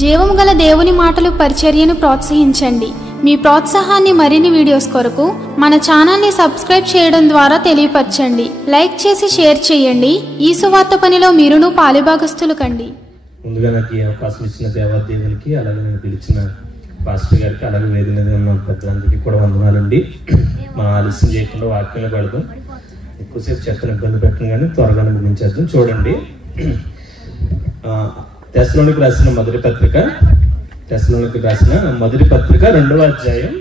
జీవము గల దేవుని మాటలు పరిచర్యను ప్రోత్సహించండి. మీ ప్రోత్సాహాన్ని మరిన్ని వీడియోస్ కొరకు మన ఛానల్ని సబ్స్క్రైబ్ చేయడం ద్వారా తెలియపరచండి. లైక్ చేసి షేర్ చేయండి. ఈ సువార్త పనిలో మీరును పాలుభాగస్తులు కండి. ముందుగా నాకు ఈ అవకాశం ఇచ్చిన దేవాదేవునికి, అలాగే నేను పిలిచిన పాస్టర్ గారికి, అలాగే వేదిక మీద ఉన్న పెద్దలందరికీ కూడా వందనాలండి. మా ఆలస్యం చేయకుండా వాక్యంలో పడదాం. ఎక్కువసేపు చెత్తను ఇబ్బంది పెట్టడం కానీ త్వరగానే ముగించేద్దాం. చూడండి, తెస్సలోనికి రాసిన మొదటి పత్రిక 2వ అధ్యాయం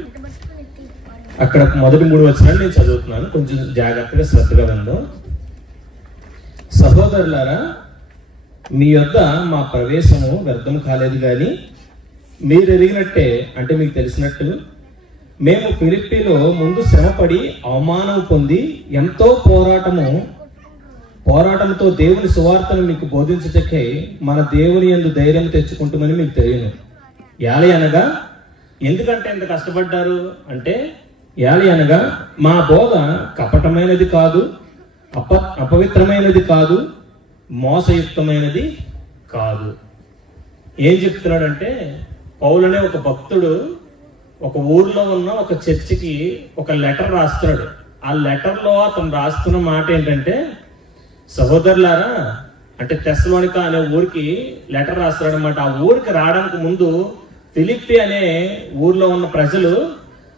అక్కడ మొదటి 3 వచనాలు నేను చదువుతున్నాను. కొంచెం జాగ్రత్తగా శ్రద్ధగా ఉందాం. సహోదరులారా, మీ యొద్ద మా ప్రవేశము వ్యర్థం కాలేదు గాని మీరు ఎరిగినట్టే, అంటే మీకు తెలిసినట్టు, మేము ఫిలిప్పీలో ముందు శ్రమపడి అవమానం పొంది ఎంతో పోరాటంతో దేవుని సువార్తను మీకు బోధించుటకై మన దేవుని యందు ధైర్యం తెచ్చుకుంటామని మీకు తెలియను. యాలి అనగా, ఎందుకంటే ఎంత కష్టపడ్డారు అంటే, యాలి అనగా మా బోధ కపటమైనది కాదు, అపవిత్రమైనది కాదు, మోసయుక్తమైనది కాదు. ఏం చెప్తున్నాడంటే, పౌలనే ఒక భక్తుడు ఒక ఊర్లో ఉన్న ఒక చర్చికి ఒక లెటర్ రాస్తున్నాడు. ఆ లెటర్లో అతను రాస్తున్న మాట ఏంటంటే, సహోదరులారా, అంటే తెస్సలోనిక అనే ఊరికి లెటర్ రాస్తున్నాడు అనమాట. ఆ ఊరికి రావడానికి ముందు ఫిలిప్పి అనే ఊర్లో ఉన్న ప్రజలు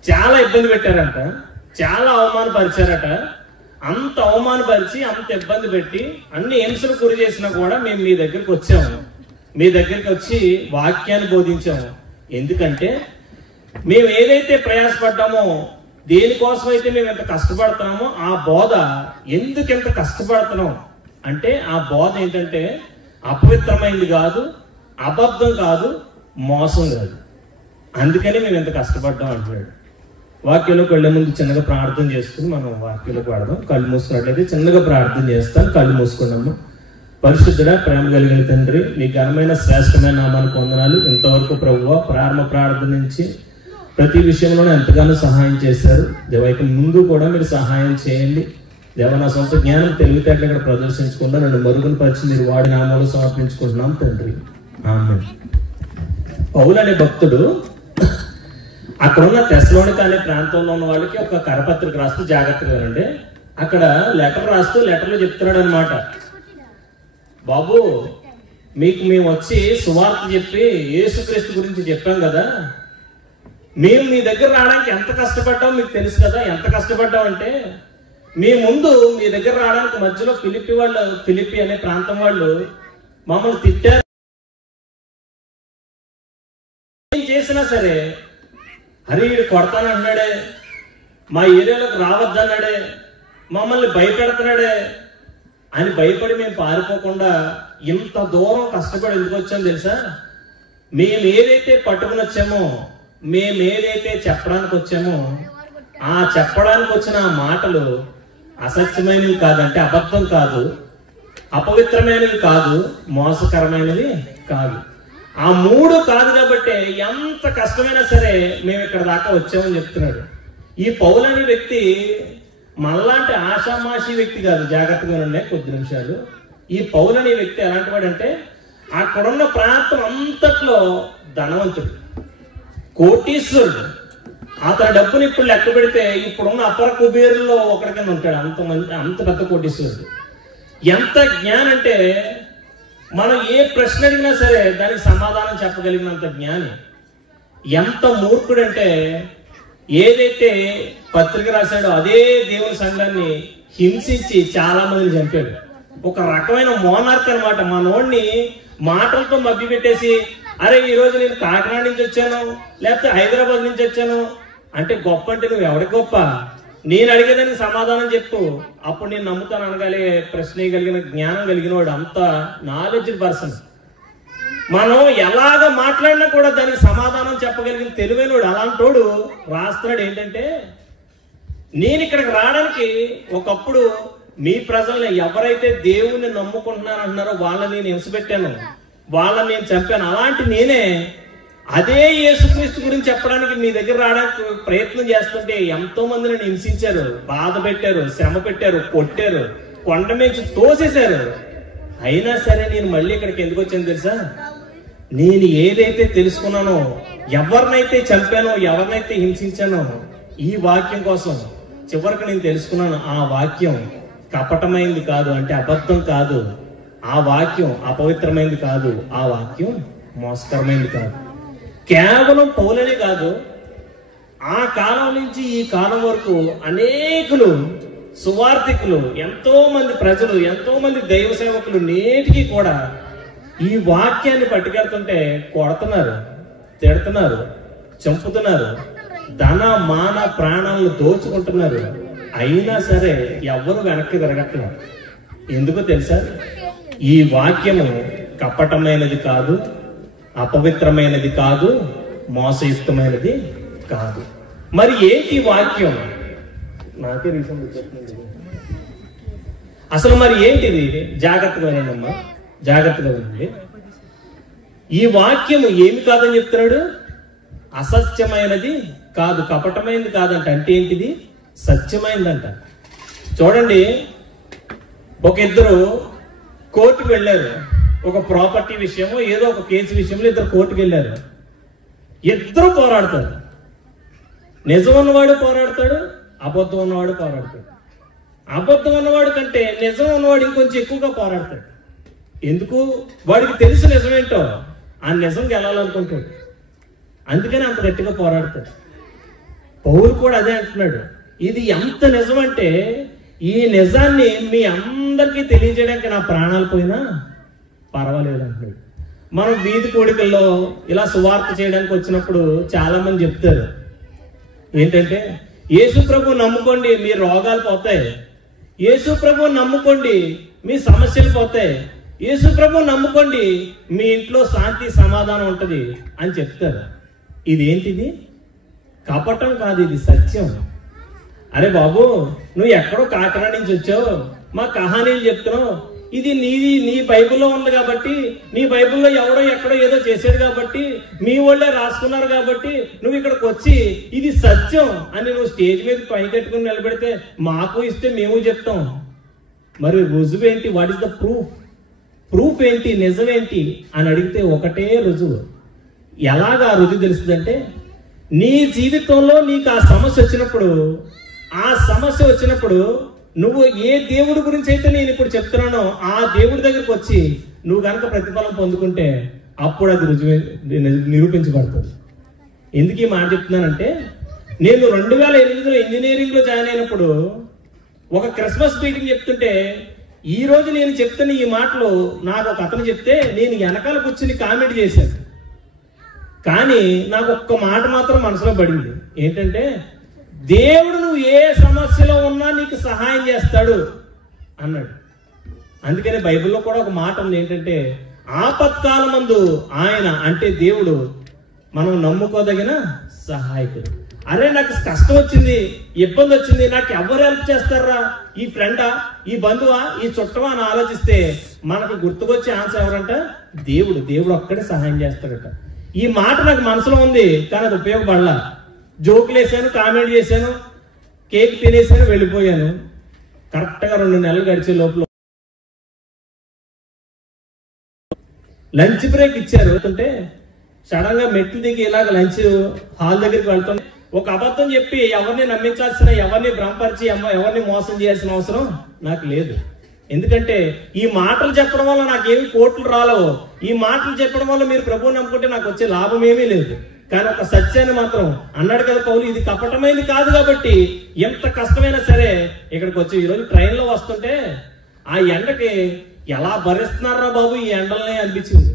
చాలా ఇబ్బంది పెట్టారంట, చాలా అవమానపరిచారట. అంత అవమానపరిచి, అంత ఇబ్బంది పెట్టి, అన్ని హింసలు గురి చేసినా కూడా మేము మీ దగ్గరికి వచ్చాము, మీ దగ్గరికి వచ్చి వాక్యాన్ని బోధించాము. ఎందుకంటే మేము ఏదైతే ప్రయాసపడ్డామో, దేనికోసం అయితే మేము ఎంత కష్టపడుతున్నామో, ఆ బోధ ఎందుకు ఎంత కష్టపడుతున్నాం అంటే, ఆ బోధ ఏంటంటే అపవిత్రమైంది కాదు, అబద్ధం కాదు, మోసం కాదు. అందుకని మేము ఎంత కష్టపడ్డాం అంటున్నాడు. వాక్యంలోకి వెళ్లే ముందు చిన్నగా ప్రార్థన చేసుకుని మనం వాక్యంలోకి వాడదాం. కళ్ళు మూసుకున్నట్లయితే చిన్నగా ప్రార్థన చేస్తాను. కళ్ళు మూసుకున్నాము. పరిశుద్ధుడా, ప్రేమ కలిగిన తండ్రి, నీ ఘనమైన శ్రేష్టమైన నామానికి వందనాలు. ఇంతవరకు ప్రభువా ప్రారంభ ప్రార్థన నుంచి ప్రతి విషయంలోనే ఎంతగానో సహాయం చేశారు. దేవైకి ముందు కూడా మీరు సహాయం చేయండి. దేవ, నా సొంత జ్ఞానం తెలివితేటలు ఇక్కడ ప్రదర్శించకుండా నన్ను మరుగున పరిచి మీరు వాడి నామాలు సమర్పించుకుంటున్నాం తండ్రి. ఆమేన్. పౌలు అనే భక్తుడు అక్కడున్న తెస్సలోనిక అనే ప్రాంతంలో ఉన్న వాళ్ళకి ఒక కరపత్రిక రాస్తూ, జాగ్రత్తగా వినండి, అక్కడ లెటర్ రాస్తూ లెటర్లో చెప్తున్నాడు అనమాట, బాబు మీకు మేము వచ్చి సువార్త చెప్పి యేసుక్రీస్తు గురించి చెప్పాం కదా, మేము మీ దగ్గర రావడానికి ఎంత కష్టపడ్డాం మీకు తెలుసు కదా. ఎంత కష్టపడ్డాం అంటే, మీ ముందు మీ దగ్గర రావడానికి మధ్యలో ఫిలిప్పి అనే ప్రాంతం వాళ్ళు మమ్మల్ని తిట్టారు. ఏం చేసినా సరే, అరే వీడు కొడతానన్నాడే, మా ఏరియాలోకి రావద్దన్నాడే, మమ్మల్ని భయపెడుతున్నాడే అని భయపడి మేము పారిపోకుండా ఇంత దూరం కష్టపడి ఎందుకు వచ్చామో తెలుసా? మేము ఏదైతే పట్టుకుని వచ్చామో, మేము ఏదైతే చెప్పడానికి వచ్చామో, ఆ చెప్పడానికి వచ్చిన ఆ మాటలు అసత్యమైనవి కాదు, అంటే అబద్ధం కాదు, అపవిత్రమైనవి కాదు, మోసకరమైనవి కాదు. ఆ 3 కాదు కాబట్టి ఎంత కష్టమైనా సరే మేము ఇక్కడ దాకా వచ్చామని చెప్తున్నాడు. ఈ పౌలు అనే వ్యక్తి మనలాంటి ఆషామాషి వ్యక్తి కాదు. జాగ్రత్తగా ఉండే కొద్ది నిమిషాలు. ఈ పౌలు అనే వ్యక్తి ఎలాంటి వాడంటే, అక్కడున్న ప్రాంతం అంతట్లో ధనవంతుడు, కోటీశ్వరుడు. అతని డబ్బుని ఇప్పుడు లెక్క పెడితే ఇప్పుడున్న అపర కుబేరుల్లో ఒకరి కింద ఉంటాడు. అంత పెద్ద కోటీశ్వరుడు. ఎంత జ్ఞానం అంటే, మనం ఏ ప్రశ్న అడిగినా సరే దానికి సమాధానం చెప్పగలిగినంత జ్ఞాని. ఎంత మూర్ఖుడంటే, ఏదైతే పత్రిక రాశాడో అదే దేవుని సంఘాన్ని హింసించి చాలా మందిని చంపాడు. ఒక రకమైన మోనార్క్ అనమాట. మనోడిని మాటలతో మభ్య పెట్టేసి, అరే ఈ రోజు నేను కాకినాడ నుంచి వచ్చాను, లేకపోతే హైదరాబాద్ నుంచి వచ్చాను అంటే, గొప్ప అంటే నువ్వు ఎవరికి గొప్ప? నేను అడిగేదానికి సమాధానం చెప్పు, అప్పుడు నేను నమ్ముతాను అనగానే ప్రశ్న కలిగిన జ్ఞానం కలిగిన వాడు, అంత నాలెడ్జ్ పర్సన్. మనం ఎలాగ మాట్లాడినా కూడా దానికి సమాధానం చెప్పగలిగిన తెలివైనవాడు. అలాంటోడు రాస్తున్నాడు ఏంటంటే, నేను ఇక్కడికి రావడానికి ఒకప్పుడు మీ ప్రజల్ని ఎవరైతే దేవుణ్ణి నమ్ముకుంటున్నారంటున్నారో వాళ్ళని నేను హింసపెట్టాను, వాళ్ళని నేను చంపాను. అలాంటి నేనే అదే యేసుక్రీస్తు గురించి చెప్పడానికి మీ దగ్గర రావడానికి ప్రయత్నం చేస్తుంటే ఎంతో మంది నన్ను హింసించారు, బాధ పెట్టారు, శ్రమ పెట్టారు, కొట్టారు, కొండ మీద తోసేశారు. అయినా సరే నేను మళ్ళీ ఇక్కడికి ఎందుకు వచ్చాను తెలుసా? నేను ఏదైతే తెలుసుకున్నానో, ఎవరినైతే చంపానో, ఎవరినైతే హింసించానో, ఈ వాక్యం కోసం చివరికి నేను తెలుసుకున్నాను, ఆ వాక్యం కపటమైంది కాదు, అంటే అబద్ధం కాదు, ఆ వాక్యం అపవిత్రమైంది కాదు, ఆ వాక్యం మోసకరమైంది కాదు. కేవలం పౌలనే కాదు, ఆ కాలం నుంచి ఈ కాలం వరకు అనేకులు సువార్థికులు, ఎంతో మంది ప్రజలు, ఎంతో మంది దైవ సేవకులు నేటికి కూడా ఈ వాక్యాన్ని పట్టుకెళ్తుంటే కొడుతున్నారు, తిడుతున్నారు, చంపుతున్నారు, ధన మాన ప్రాణాలను దోచుకుంటున్నారు. అయినా సరే ఎవరు వెనక్కి తిరగట్లేదు. ఎందుకో తెలుసా? ఈ వాక్యము కపటమైనది కాదు, అపవిత్రమైనది కాదు, మోసయుక్తమైనది కాదు. మరి ఏంటి వాక్యం? నాకే రీజన్ చెప్తుంది. అసలు మరి ఏంటిది? జాగ్రత్తగా వినండమ్మా, జాగ్రత్తగా వినండి. ఈ వాక్యము ఏమి కాదని చెప్తున్నాడు? అసత్యమైనది కాదు, కపటమైనది కాదంట. అంటే ఏంటిది? సత్యమైందంట. చూడండి, ఒక ఇద్దరు కోర్టుకు వెళ్ళారు. ఒక ప్రాపర్టీ విషయమో ఏదో ఒక కేసు విషయంలో ఇద్దరు కోర్టుకు వెళ్ళారు. ఇద్దరు పోరాడతారు. నిజం ఉన్నవాడు పోరాడతాడు, అబద్ధం ఉన్నవాడు పోరాడతాడు. అబద్ధం ఉన్నవాడు కంటే నిజం ఉన్నవాడు ఇంకొంచెం ఎక్కువగా పోరాడతాడు. ఎందుకు? వాడికి తెలుసు నిజమేంటో, ఆ నిజం గెలాలనుకుంటాడు, అందుకని అంత గట్టిగా పోరాడతాడు. పౌలు కూడా అదే అంటున్నాడు. ఇది ఎంత నిజమంటే, ఈ నిజాన్ని మీ అందరికీ తెలియజేయడానికి నా ప్రాణాలు పోయినా పర్వాలేదు అంటున్నాడు. మనం వీధి కోడికల్లో ఇలా సువార్త చేయడానికి వచ్చినప్పుడు చాలా మంది చెప్తారు ఏంటంటే, యేసు ప్రభు నమ్ముకోండి మీ రోగాలు పోతాయి, యేసు ప్రభు నమ్ముకోండి మీ సమస్యలు పోతాయి, యేసు ప్రభు నమ్ముకోండి మీ ఇంట్లో శాంతి సమాధానం ఉంటది అని చెప్తారు. ఇదేంటిది? కపటం కాదు, ఇది సత్యం. అరే బాబు, నువ్వు ఎక్కడో కాకినాడ నుంచి వచ్చావు, మా కహానీలు చెప్తున్నావు, ఇది నీది, నీ బైబిల్లో ఉంది కాబట్టి, నీ బైబిల్లో ఎవడో ఎక్కడో ఏదో చేశాడు కాబట్టి, మీ వాళ్ళే రాసుకున్నారు కాబట్టి నువ్వు ఇక్కడికి వచ్చి ఇది సత్యం అని నువ్వు స్టేజ్ మీద పైకెట్టుకుని నిలబెడితే మాకు ఇస్తే మేము చెప్తాం. మరి రుజువు ఏంటి? What is the proof? Proof ఏంటి? నిజమేంటి అని అడిగితే ఒకటే రుజువు. ఎలాగా రుజువు తెలుస్తుందంటే, నీ జీవితంలో నీకు ఆ సమస్య వచ్చినప్పుడు నువ్వు ఏ దేవుడి గురించి అయితే నేను ఇప్పుడు చెప్తున్నానో ఆ దేవుడి దగ్గరికి వచ్చి నువ్వు కనుక ప్రతిఫలం పొందుకుంటే అప్పుడు అది నిరూపించబడుతుంది. ఎందుకు ఈ మాట చెప్తున్నానంటే, నేను 2008లో ఇంజనీరింగ్ లో జాయిన్ అయినప్పుడు ఒక క్రిస్మస్ మీటింగ్ చెప్తుంటే, ఈ రోజు నేను చెప్తున్న ఈ మాటలు నాకు ఒక అతను చెప్తే నేను వెనకాల కూర్చుని కామెంట్ చేశాను. కానీ నాకు ఒక్క మాట మాత్రం మనసులో పడింది. ఏంటంటే, దేవుడు నువ్వు ఏ సమస్యలో ఉన్నా నీకు సహాయం చేస్తాడు అన్నాడు. అందుకని బైబిల్లో కూడా ఒక మాట ఉంది ఏంటంటే, ఆపత్కాలమందు ఆయన, అంటే దేవుడు, మనం నమ్ముకోదగిన సహాయకుడు. అరే నాకు కష్టం వచ్చింది, ఇబ్బంది వచ్చింది, నాకు ఎవరు హెల్ప్ చేస్తారా? ఈ ఫ్రెండా, ఈ బంధువా, ఈ చుట్టమా అని ఆలోచిస్తే మనకు గుర్తుకొచ్చే ఆన్సర్ ఎవరంట? దేవుడు. దేవుడు ఒక్కడే సహాయం చేస్తాడట. ఈ మాట నాకు మనసులో ఉంది, కానీ అది ఉపయోగపడలా. జోకులు వేసాను, కామెంట్ చేశాను, కేక్ తినేసాను, వెళ్ళిపోయాను. కరెక్ట్ గా 2 నెలలు గడిచే లోపల లంచ్ బ్రేక్ ఇచ్చారు. అంటే సడన్ గా మెట్లు దిగి ఇలాగ లంచ్ హాల్ దగ్గరికి వెళ్తాను. ఒక అబద్ధం చెప్పి ఎవరిని నమ్మించాల్సిన, ఎవరిని భ్రమపరిచి ఎవరిని మోసం చేయాల్సిన అవసరం నాకు లేదు. ఎందుకంటే ఈ మాటలు చెప్పడం వల్ల నాకేమి కోట్లు రాలవు. ఈ మాటలు చెప్పడం వల్ల మీరు ప్రభువు నమ్ముకుంటే నాకు వచ్చే లాభం ఏమీ లేదు. కానీ ఒక సత్యాన్ని మాత్రం అన్నాడు కదా పౌలు, ఇది కపటమైంది కాదు కాబట్టి ఎంత కష్టమైనా సరే ఇక్కడికి వచ్చి, ఈరోజు ట్రైన్లో వస్తుంటే ఆ ఎండకి ఎలా భరిస్తున్నారా బాబు ఈ ఎండల్ని అనిపించింది.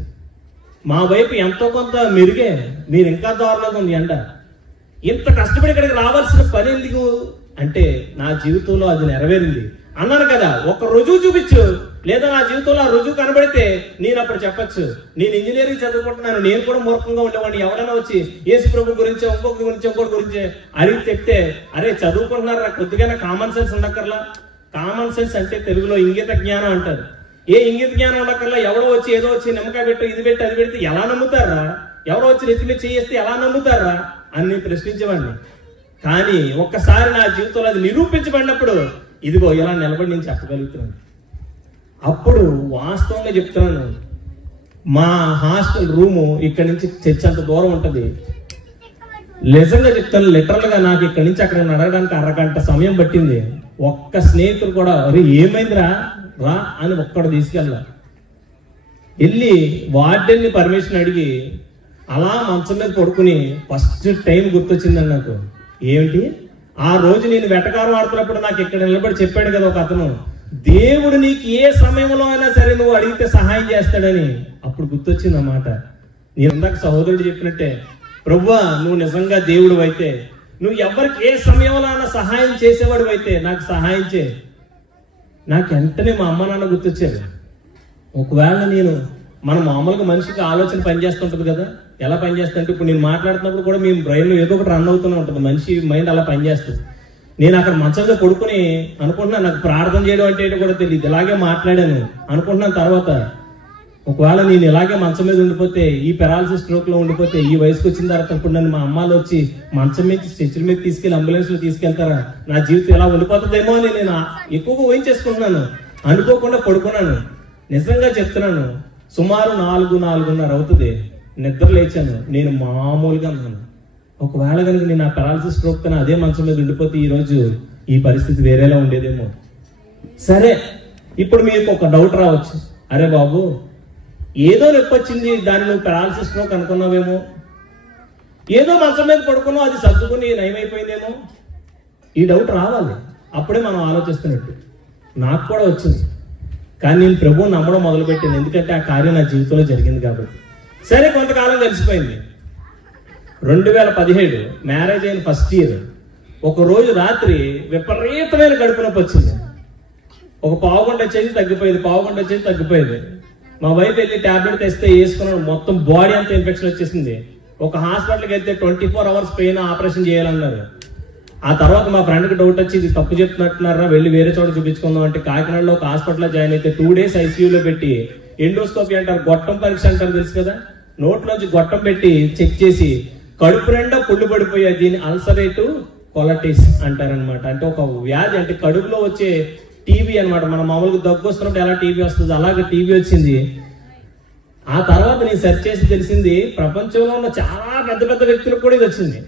మా వైపు ఎంతో కొంత మెరుగే, మీరు ఇంకా దారుణంగా ఉంది ఎండ. ఇంత కష్టపడి ఇక్కడికి రావాల్సిన పని ఎందుకు అంటే, నా జీవితంలో అది నెరవేరింది అన్నాను కదా. ఒక రుజువు చూపించు, లేదా నా జీవితంలో ఆ రుజువు కనబడితే నేను అప్పుడు చెప్పచ్చు, నేను ఇంజనీరింగ్ చదువుకుంటున్నాను, నేను కూడా మూర్ఖంగా ఉండేవాడిని. ఎవరైనా వచ్చి యేసు ప్రభు గురించి, ఇంకోటి గురించి అడిగి చెప్తే, అరే చదువుకుంటున్నారా, కొద్దిగా కామన్ సెన్స్ ఉండక్కర్లా. కామన్ సెన్స్ అంటే తెలుగులో ఇంగిత జ్ఞానం అంటారు. ఏ ఇంగిత జ్ఞానం ఉండక్కర్లా. ఎవడో వచ్చి ఏదో వచ్చి నిమ్మకాయ పెట్టు, ఇది పెట్టి, అది పెడితే ఎలా నమ్ముతారా? ఎవరో వచ్చి నెత్తి మీద చేస్తే ఎలా నమ్ముతారా అని నేను ప్రశ్నించేవాడిని. కానీ ఒక్కసారి నా జీవితంలో అది నిరూపించబడినప్పుడు ఇదిగో ఇలా నిలబడి నేను చెప్పగలుగుతున్నాను. అప్పుడు వాస్తవంగా చెప్తున్నాను, మా హాస్టల్ రూము ఇక్కడి నుంచి చర్చ్ అంత దూరం ఉంటుంది. నిజంగా చెప్తాను, లిటరల్గా నాకు ఇక్కడి నుంచి అక్కడ నడవడానికి అరగంట సమయం పట్టింది. ఒక్క స్నేహితుడు కూడా అరే ఏమైందిరా రా అని ఒక్కడు తీసుకెళ్ళా. వెళ్ళి వార్డెన్ని పర్మిషన్ అడిగి అలా మంచం మీద పడుకుని ఫస్ట్ టైం గుర్తొచ్చిందని నాకు. ఏమిటి, ఆ రోజు నేను వెటకారం ఆడుతున్నప్పుడు నాకు ఇక్కడ నిలబడి చెప్పాడు కదా ఒక అతను, దేవుడు నీకు ఏ సమయంలో అయినా సరే నువ్వు అడిగితే సహాయం చేస్తాడని. అప్పుడు గుర్తొచ్చింది అన్నమాట. నేను ఇందాక సహోదరుడు చెప్పినట్టే, ప్రభువా నువ్వు నిజంగా దేవుడు అయితే, నువ్వు ఎవరికి ఏ సమయంలో అయినా సహాయం చేసేవాడు అయితే నాకు సహాయం చేయి. నాకు వెంటనే మా అమ్మ నాన్న గుర్తొచ్చారు. ఒకవేళ మనం మామూలుగా మనిషికి ఆలోచన పనిచేస్తుంటది కదా, ఎలా పనిచేస్తుంటే ఇప్పుడు నేను మాట్లాడుతున్నప్పుడు కూడా మీ బ్రెయిన్లో ఏదో ఒకటి రన్ అవుతూనే ఉంటుంది, మనిషి మైండ్ అలా పనిచేస్తుంది. నేను అక్కడ మంచంలో పడుకుని అనుకుంటున్నా నాకు ప్రార్థన చేయడం అంటే ఏంటో కూడా తెలియదు, ఇలాగే మాట్లాడాను అనుకుంటున్నాను. తర్వాత ఒకవేళ నేను ఇలాగే మంచం మీద ఉండిపోతే, ఈ పెరాలసిస్ స్ట్రోక్ లో ఉండిపోతే, ఈ వయసుకు వచ్చిన తర్వాత ఇప్పుడు నన్ను మా అమ్మాలు వచ్చి మంచం మీద స్ట్రెచర్ మీద తీసుకెళ్లి అంబులెన్స్ లో తీసుకెళ్తారా, నా జీవితం ఎలా ఉండిపోతుందేమో అని నేను ఎక్కువగా ఊహించేసుకుంటున్నాను. అనుకోకుండా పడుకున్నాను. నిజంగా చెప్తున్నాను, సుమారు 4-4:30 అవుతుంది. నిద్ర లేచాను. నేను మామూలుగా ఉన్నాను. ఒకవేళ కనుక నేను ఆ పెరాలసిస్ స్ట్రోక్ కన్నా అదే మంచం మీద ఉండిపోతే ఈ రోజు ఈ పరిస్థితి వేరేలా ఉండేదేమో. సరే, ఇప్పుడు మీకు ఒక డౌట్ రావచ్చు, అరే బాబు ఏదో నొప్పి వచ్చింది దాన్ని నువ్వు పెరాలసిస్ స్ట్రోక్ అనుకున్నావేమో, ఏదో మంచం మీద పడుకున్నావు అది సర్దుకుని నయమైపోయిందేమో. ఈ డౌట్ రావాలి, అప్పుడే మనం ఆలోచిస్తున్నట్టు. నాకు కూడా వచ్చింది, కానీ నేను ప్రభువుని నమ్మడం మొదలుపెట్టాను, ఎందుకంటే ఆ కార్యం నా జీవితంలో జరిగింది కాబట్టి. సరే, కొంతకాలం కలిసిపోయింది. 2017 మ్యారేజ్ అయిన ఫస్ట్ ఇయర్ ఒక రోజు రాత్రి విపరీతమైన కడుపు నొప్పి వచ్చింది. ఒక పావుగంట వచ్చేది తగ్గిపోయేది. మా వైఫ్ వెళ్ళి టాబ్లెట్ తెస్తే వేసుకున్నాను. మొత్తం బాడీ అంతా ఇన్ఫెక్షన్ వచ్చేసింది. ఒక హాస్పిటల్కి వెళ్తే 24 hours పెయిన్ ఆపరేషన్ చేయాలన్నారు. ఆ తర్వాత మా ఫ్రెండ్కి డౌట్ వచ్చి ఇది తప్పు చెప్తున్నట్టున్నారా, వెళ్ళి వేరే చోట చూపించుకుందాం అంటే కాకినాడలో ఒక హాస్పిటల్లో జాయిన్ అయితే 2 days ఐసీయూలో పెట్టి ఎండోస్కోపీ అంటారు, గొట్టం పరీక్ష అంటారు తెలుసు కదా, నోట్లోంచి గొట్టం పెట్టి చెక్ చేసి కడుపు నిండా పుళ్ళు పడిపోయాయి. దీన్ని అల్సరేటివ్ కొలైటిస్ అంటారనమాట. అంటే ఒక వ్యాధి, అంటే కడుపులో వచ్చే టీబీ అనమాట. మనం మామూలుగా దగ్గు వస్తున్నప్పుడు ఎలా టీబీ వస్తుంది అలాగే టీబీ వచ్చింది. ఆ తర్వాత నేను సెర్చ్ చేసి తెలిసింది ప్రపంచంలో ఉన్న చాలా పెద్ద పెద్ద వ్యక్తులకు కూడా ఇది వచ్చింది.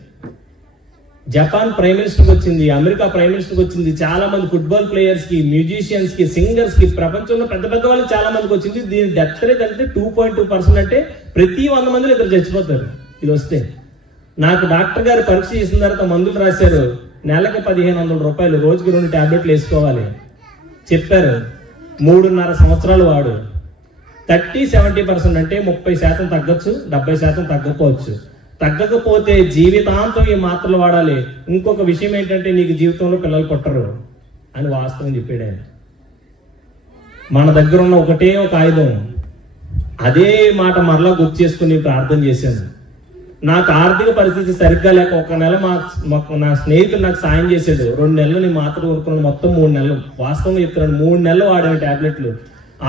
జపాన్ ప్రైమ్ మినిస్టర్కి వచ్చింది, అమెరికా ప్రైమ్ మినిస్టర్కి వచ్చింది, చాలా మంది ఫుట్బాల్ ప్లేయర్స్ కి, మ్యూజిషియన్స్ కి, సింగర్స్ కి, ప్రపంచంలో పెద్ద పెద్ద వాళ్ళకి చాలా మందికి వచ్చింది. దీని డెత్ రేట్ అంటే 2.2%. అంటే ప్రతి 100 మందిలో ఇద్దరు చచ్చిపోతారు ఇది వస్తే. నాకు డాక్టర్ గారు పరీక్ష చేసిన తర్వాత మందులు రాశారు, నెలకి 1500 రూపాయలు, రోజుకి 2 టాబ్లెట్లు వేసుకోవాలి చెప్పారు. 3.5 సంవత్సరాలు వాడు. 30-70% అంటే 30% తగ్గొచ్చు, 70% తగ్గకపోవచ్చు. తగ్గకపోతే జీవితాంతం ఈ మాత్రలు వాడాలి. ఇంకొక విషయం ఏంటంటే నీకు జీవితంలో పిల్లలు పుట్టరు అని వాస్తవం చెప్పాడు ఆయన. మన దగ్గర ఉన్న ఒకటే ఒక ఆయుధం. అదే మాట మరలా గుర్తు చేసుకుని ప్రార్థన చేశాను. నాకు ఆర్థిక పరిస్థితి సరిగ్గా లేక ఒక నెల నా స్నేహితుడు నాకు సాయం చేశాడు. 2 నెలలు నేను మాత్రం ఊరుకున్నాను. మొత్తం 3 నెలలు, వాస్తవంగా చెప్తున్నాను 3 నెలలు వాడాను టాబ్లెట్లు.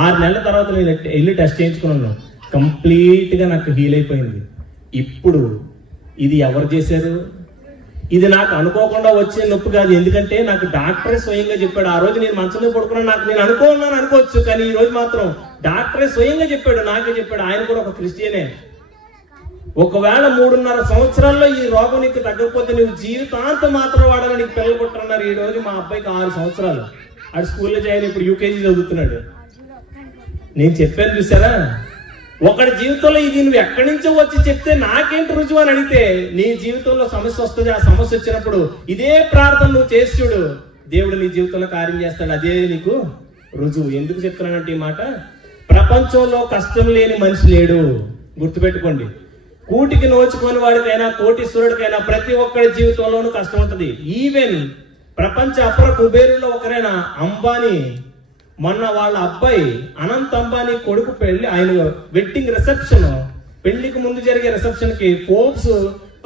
6 నెలల తర్వాత నేను వెళ్ళి టెస్ట్ చేయించుకున్నాను. కంప్లీట్ గా నాకు హీల్ అయిపోయింది. ఇప్పుడు ఇది ఎవరు చేశారు? ఇది నాకు అనుకోకుండా వచ్చే నొప్పి కాదు. ఎందుకంటే నాకు డాక్టరే స్వయంగా చెప్పాడు. ఆ రోజు నేను మంచం మీద పడుకున్నాను, నాకు నేను అనుకోవచ్చు, కానీ ఈ రోజు మాత్రం డాక్టరే స్వయంగా చెప్పాడు, నాకే చెప్పాడు. ఆయన కూడా ఒక క్రిస్టియనే. ఒకవేళ 3.5 సంవత్సరాల్లో ఈ రోగం నీకు తగ్గకపోతే నువ్వు జీవితాంతం మాత్రం వాడాలని నీకు పిల్లలు పుట్టన్నారు. ఈ రోజు మా అబ్బాయికి 6 సంవత్సరాలు, ఆడు స్కూల్లో జాయిన్, ఇప్పుడు యూకేజీ చదువుతున్నాడు. నేను చెప్పాను చూసారా, ఒకటి జీవితంలో ఇది నువ్వు ఎక్కడి నుంచో వచ్చి చెప్తే నాకేంటి రుజువు అని అడిగితే, నీ జీవితంలో సమస్య వస్తుంది. ఆ సమస్య వచ్చినప్పుడు ఇదే ప్రార్థన నువ్వు చేసి చూడు, దేవుడు నీ జీవితంలో కార్యం చేస్తాడు. అదే నీకు రుజువు. ఎందుకు చెప్తున్నానంటే ఈ మాట, ప్రపంచంలో కష్టం లేని మనిషి లేడు. గుర్తుపెట్టుకోండి. కూటికి నోచుకొని వాడికైనా, కోటీశ్వరుడికైనా ప్రతి ఒక్కరి జీవితంలోనూ కష్టం ఉంటుంది. ఈవెన్ ప్రపంచ అపర కుబేరులో ఒకరైన అంబానీ, మొన్న వాళ్ళ అబ్బాయి అనంత్ అంబానీ కొడుకు పెళ్లి, ఆయన వెడ్డింగ్ రిసెప్షన్, పెళ్లికి ముందు జరిగే రిసెప్షన్ కి ఫోర్బ్స్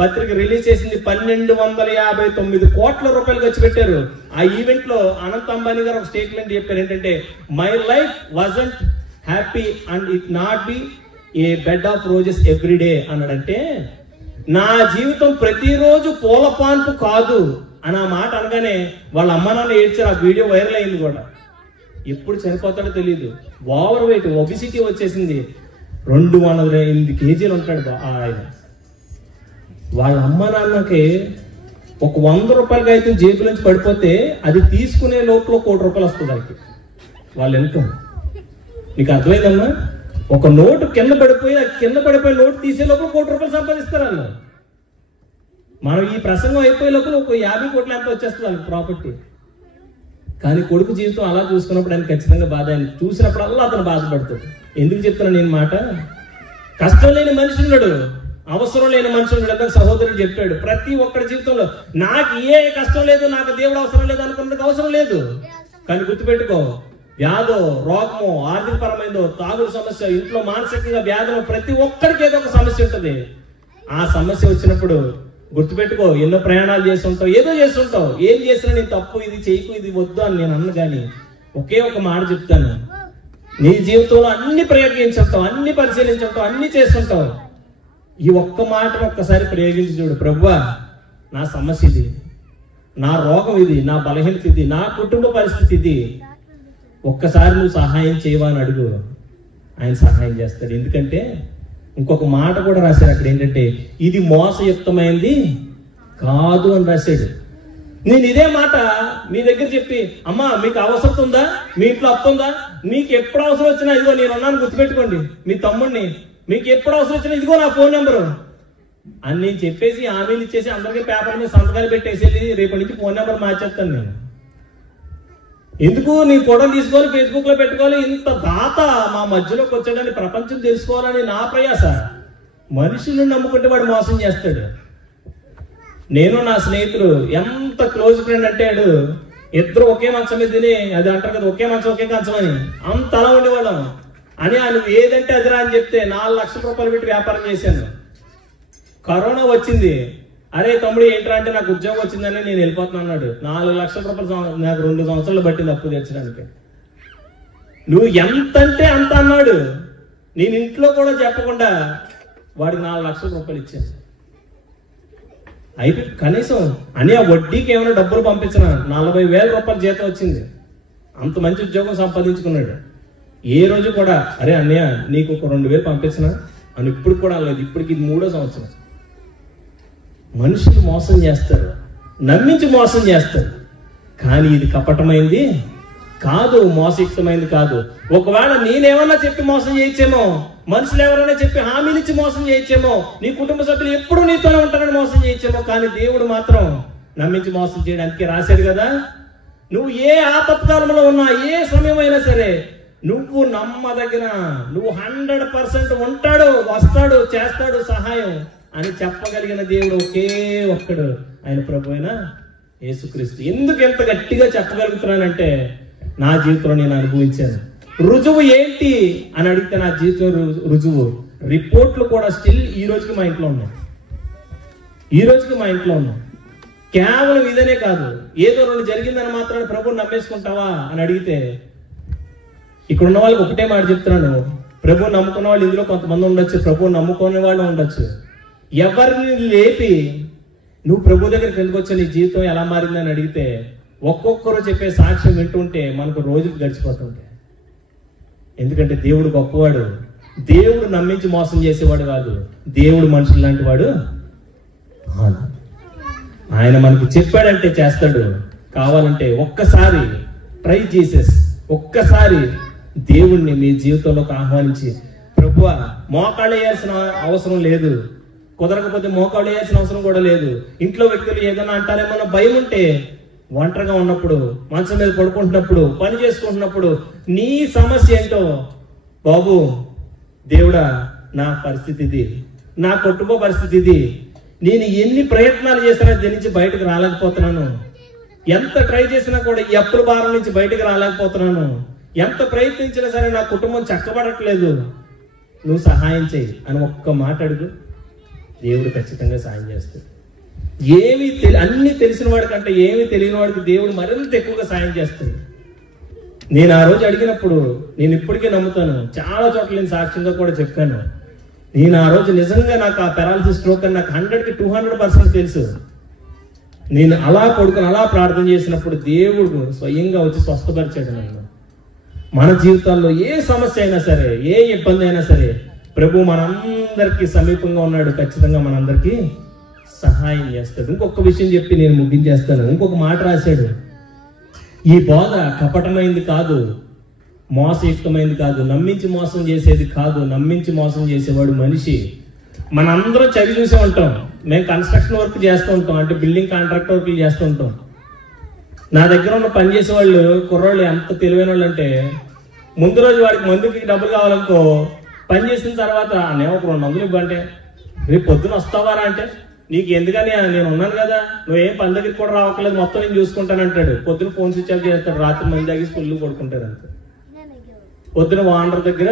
పత్రిక రిలీజ్ చేసింది. 1259 కోట్ల రూపాయలు ఖర్చు పెట్టారు. ఆ ఈవెంట్ లో అనంత్ అంబానీ గారు ఒక స్టేట్మెంట్ చెప్పారు. ఏంటంటే, my life wasn't happy and it not be A bed of roses every day అన్నాడంటే, నా జీవితం ప్రతిరోజు పూల పాన్పు కాదు అని ఆ మాట అనగానే వాళ్ళ అమ్మ నాన్న ఏడ్చారు. ఆ వీడియో వైరల్ అయింది కూడా. ఎప్పుడు చనిపోతాడో తెలియదు. ఓవర్ వెయిట్, ఒబిసిటీ వచ్చేసింది. 208 కేజీలు ఉంటాడు ఆయన. వాళ్ళ అమ్మ నాన్నకి ఒక 100 రూపాయలకి అయితే జేబు నుంచి పడిపోతే అది తీసుకునే లోపల 1 కోటి రూపాయలు వస్తుంది వాళ్ళకి, వాళ్ళ ఇన్కమ్. నీకు అర్థమైందమ్మా? ఒక నోటు కింద పడిపోయి ఆ కింద పడిపోయి నోటు తీసే లోపల 1 కోటి రూపాయలు సంపాదిస్తారు వాళ్ళు. మనం ఈ ప్రసంగం అయిపోయే లోపల ఒక 50 కోట్ల ఎంత వచ్చేస్తుంది వాళ్ళకి ప్రాపర్టీ. కానీ కొడుకు జీవితం అలా చూసుకున్నప్పుడు ఆయన ఖచ్చితంగా బాధ, ఆయన చూసినప్పుడల్లా అతను బాధపడుతుంది. ఎందుకు చెప్తున్నాను నేను మాట? కష్టం లేని మనిషి ఉన్నాడు, అవసరం లేని మనిషి ఉన్నాడు. సహోదరుడు చెప్పాడు, ప్రతి ఒక్కరి జీవితంలో నాకు ఏ కష్టం లేదు, నాకు దేవుడు అవసరం లేదు అనుకున్నది అవసరం లేదు. కానీ గుర్తుపెట్టుకో, వ్యాధో, రోగమో, ఆర్థిక పరమైందో, తాగుడు సమస్య, ఇంట్లో మానసికంగా వ్యాధులు, ప్రతి ఒక్కరికి ఏదో ఒక సమస్య ఉంటుంది. ఆ సమస్య వచ్చినప్పుడు గుర్తుపెట్టుకో, ఎన్నో ప్రయాణాలు చేస్తుంటావు, ఏదో చేస్తుంటావు. ఏం చేసినా నేను తప్పు, ఇది చేయకు, ఇది వద్దు అని నేను అన్న. కానీ ఒకే ఒక మాట చెప్తాను, నీ జీవితంలో అన్ని ప్రయోగించుంటావు, అన్ని పరిశీలించుంటావు, అన్ని చేస్తుంటావు. ఈ ఒక్క మాటను ఒక్కసారి ప్రయోగించి చూడు. ప్రభువా, నా సమస్య ఇది, నా రోగం ఇది, నా బలహీనత ఇది, నా కుటుంబ పరిస్థితి ఇది, ఒక్కసారి నువ్వు సహాయం చేయవా అని అడుగు. ఆయన సహాయం చేస్తాడు. ఎందుకంటే ఇంకొక మాట కూడా రాశాడు అక్కడ, ఏంటంటే ఇది మోసయుక్తమైంది కాదు అని రాశాడు. నేను ఇదే మాట మీ దగ్గర చెప్పి, అమ్మా మీకు అవసరం ఉందా, మీ ఇంట్లో అప్పు ఉందా, మీకు ఎప్పుడు అవసరం వచ్చినా ఇదిగో నేను ఉన్నాను, గుర్తుపెట్టుకోండి, మీ తమ్ముడిని, మీకు ఎప్పుడు అవసరం వచ్చినా ఇదిగో నా ఫోన్ నెంబరు అని నేను చెప్పేసి హామీలు ఇచ్చేసి అందరికీ పేపర్ మీద సంతకాలు పెట్టేసి రేపటి నుంచి ఫోన్ నెంబర్ మార్చేస్తాను నేను. ఎందుకు నీ ఫోటోలు తీసుకొని ఫేస్బుక్ లో పెట్టుకోవాలి? ఇంత దాత మా మధ్యలోకి వచ్చాడని ప్రపంచం తెలుసుకోవాలని నా ప్రయాస. మనుషులను నమ్ముకుంటే వాడు మోసం చేస్తాడు. నేను నా స్నేహితుడు ఎంత క్లోజ్ ఫ్రెండ్ అంటే, ఇద్దరు ఒకే మంచం మీద తిని, అది అంటారు కదా ఒకే మంచం ఒకే కంచం అని, అంత అలా ఉండేవాళ్ళం. అని ఆయన ఏదంటే అదిరా అని చెప్తే 4 లక్షల రూపాయలు పెట్టి వ్యాపారం చేశాను. కరోనా వచ్చింది, అరే తమ్ముడు ఏంట్రా అంటే నాకు ఉద్యోగం వచ్చిందని నేను వెళ్ళిపోతున్నా అన్నాడు. 4 లక్షల రూపాయలు నాకు 2 సంవత్సరాలు పట్టింది అప్పు తెచ్చడానికి. నువ్వు ఎంత అంటే అంత అన్నాడు. నేను ఇంట్లో కూడా చెప్పకుండా వాడికి 4 లక్షల రూపాయలు ఇచ్చాను. అయితే కనీసం అని ఆ వడ్డీకి ఏమైనా డబ్బులు పంపించిన 40,000 రూపాయల జీతం వచ్చింది. అంత మంచి ఉద్యోగం సంపాదించుకున్నాడు. ఏ రోజు కూడా అరే అన్నయ్య నీకు ఒక 2,000 పంపించిన అని ఇప్పుడు కూడా లేదు. ఇప్పటికి ఇది 3వ సంవత్సరం. మనుషులు మోసం చేస్తారు, నమ్మించి మోసం చేస్తారు. కానీ ఇది కపటమైంది కాదు, మోసయుక్తమైంది కాదు. ఒకవేళ నేనేమన్నా చెప్పి మోసం చేయొచ్చేమో, మనుషులు ఎవరైనా చెప్పి హామీలు ఇచ్చి మోసం చేయొచ్చేమో, నీ కుటుంబ సభ్యులు ఎప్పుడు నీతోనే ఉంటారని మోసం చేయొచ్చేమో. కానీ దేవుడు మాత్రం నమ్మించి మోసం చేయడానికి రాశాడు కదా. నువ్వు ఏ ఆపత్కాలంలో ఉన్నా, ఏ సమయం అయినా సరే, నువ్వు నమ్మదగిన, నువ్వు 100% ఉంటాడు, వస్తాడు, చేస్తాడు సహాయం అని చెప్పగలిగిన దేవుడు ఒకే ఒక్కడు, ఆయన ప్రభు అయిన యేసుక్రీస్తు. ఎందుకు ఎంత గట్టిగా చెప్పగలుగుతున్నానంటే నా జీవితంలో నేను అనుభవించాను. రుజువు ఏంటి అని అడిగితే నా జీవితం రుజువు, రిపోర్ట్లు కూడా స్టిల్ ఈ రోజుకి మా ఇంట్లో ఉన్నాయి. ఈ రోజుకి మా ఇంట్లో ఉన్నాయి. కేవలం ఇదనే కాదు, ఏదో 2 జరిగిందని మాత్రం ప్రభుని నమ్మేసుకుంటావా అని అడిగితే, ఇక్కడ ఉన్న వాళ్ళకి ఒకటే మాట చెప్తున్నాను, ప్రభుని నమ్ముకున్న వాళ్ళు ఇందులో కొంతమంది ఉండొచ్చు, ప్రభుని నమ్ముకునే వాళ్ళు ఉండొచ్చు. ఎవరిని లేపి నువ్వు ప్రభు దగ్గరికి ఎందుకు వచ్చా, నీ జీవితం ఎలా మారిందని అడిగితే ఒక్కొక్కరు చెప్పే సాక్ష్యం వింటుంటే మనకు రోజులు గడిచిపోతుంటాయి. ఎందుకంటే దేవుడు గొప్పవాడు. దేవుడు నమ్మించి మోసం చేసేవాడు కాదు, దేవుడు మనుషులు లాంటి వాడు. ఆయన మనకు చెప్పాడంటే చేస్తాడు. కావాలంటే ఒక్కసారి ట్రై చేసేసి ఒక్కసారి దేవుణ్ణి మీ జీవితంలోకి ఆహ్వానించి, ప్రభువా మోకాళ్ళు వేయాల్సిన అవసరం లేదు, కుదరకపోతే మోకాళ్ళు వేయాల్సిన అవసరం కూడా లేదు. ఇంట్లో వ్యక్తులు ఏదైనా అంటారేమో భయం ఉంటే, ఒంటరిగా ఉన్నప్పుడు, మంచం మీద పడుకుంటున్నప్పుడు, పని చేసుకుంటున్నప్పుడు, నీ సమస్య ఏంటో, బాబు దేవుడా నా పరిస్థితి ఇది, నా కుటుంబ పరిస్థితి ఇది, నేను ఎన్ని ప్రయత్నాలు చేసినా దీని నుంచి బయటకు రాలేకపోతున్నాను, ఎంత ట్రై చేసినా కూడా ఈ అప్పుల భారం నుంచి బయటకు రాలేకపోతున్నాను, ఎంత ప్రయత్నించినా సరే నా కుటుంబం చక్కబడట్లేదు, నువ్వు సహాయం చేయి అని ఒక్క మాట అడుగు, దేవుడు ఖచ్చితంగా సాయం చేస్తాడు. అన్ని తెలిసిన వాడి కంటే ఏమి తెలియని వాడికి దేవుడు మరింత ఎక్కువగా సాయం చేస్తాడు. నేను ఆ రోజు అడిగినప్పుడు, నేను ఇప్పటికే నమ్ముతాను, చాలా చోట్ల నేను సాక్ష్యంగా కూడా చెప్పాను, నేను ఆ రోజు నిజంగా నాకు ఆ పెరాలసిస్ స్ట్రోక్ అని నాకు 100కి 200% తెలుసు. నేను అలా పడుకుని అలా ప్రార్థన చేసినప్పుడు దేవుడు స్వయంగా వచ్చి స్వస్థపరిచాడు నన్ను. మన జీవితాల్లో ఏ సమస్య అయినా సరే, ఏ ఇబ్బంది అయినా సరే, ప్రభు మనందరికీ సమీపంగా ఉన్నాడు, ఖచ్చితంగా మనందరికీ సహాయం చేస్తాడు. ఇంకొక విషయం చెప్పి నేను ముగించేస్తాను. ఇంకొక మాట రాశాడు, ఈ బోధ కపటమైంది కాదు, మోసయుక్తమైంది కాదు, నమ్మించి మోసం చేసేది కాదు. నమ్మించి మోసం చేసేవాడు మనిషి. మనందరం చదివి చూసే ఉంటాం. మేము కన్స్ట్రక్షన్ వర్క్ చేస్తూ ఉంటాం, అంటే బిల్డింగ్ కాంట్రాక్ట్ వర్క్లు చేస్తూ ఉంటాం. నా దగ్గర ఉన్న పనిచేసే వాళ్ళు కుర్రోళ్ళు ఎంత తెలివైన వాళ్ళు అంటే, ముందు రోజు వాడికి మందుకి డబ్బులు కావాలనుకో, పని చేసిన తర్వాత నేను ఒక 200 ఇవ్వంటే, రేపు పొద్దున వస్తావారా అంటే, నీకు ఎందుకని నేను ఉన్నాను కదా, నువ్వేం పని దగ్గరికి కూడా రావట్లేదు, మొత్తం నేను చూసుకుంటాను అంటాడు. పొద్దున ఫోన్ స్విచ్ ఆఫ్ చేస్తాడు, రాత్రి మంది దగ్గర ఫుల్ కొడుకుంటారు అంతే. పొద్దున ఓనర్ దగ్గర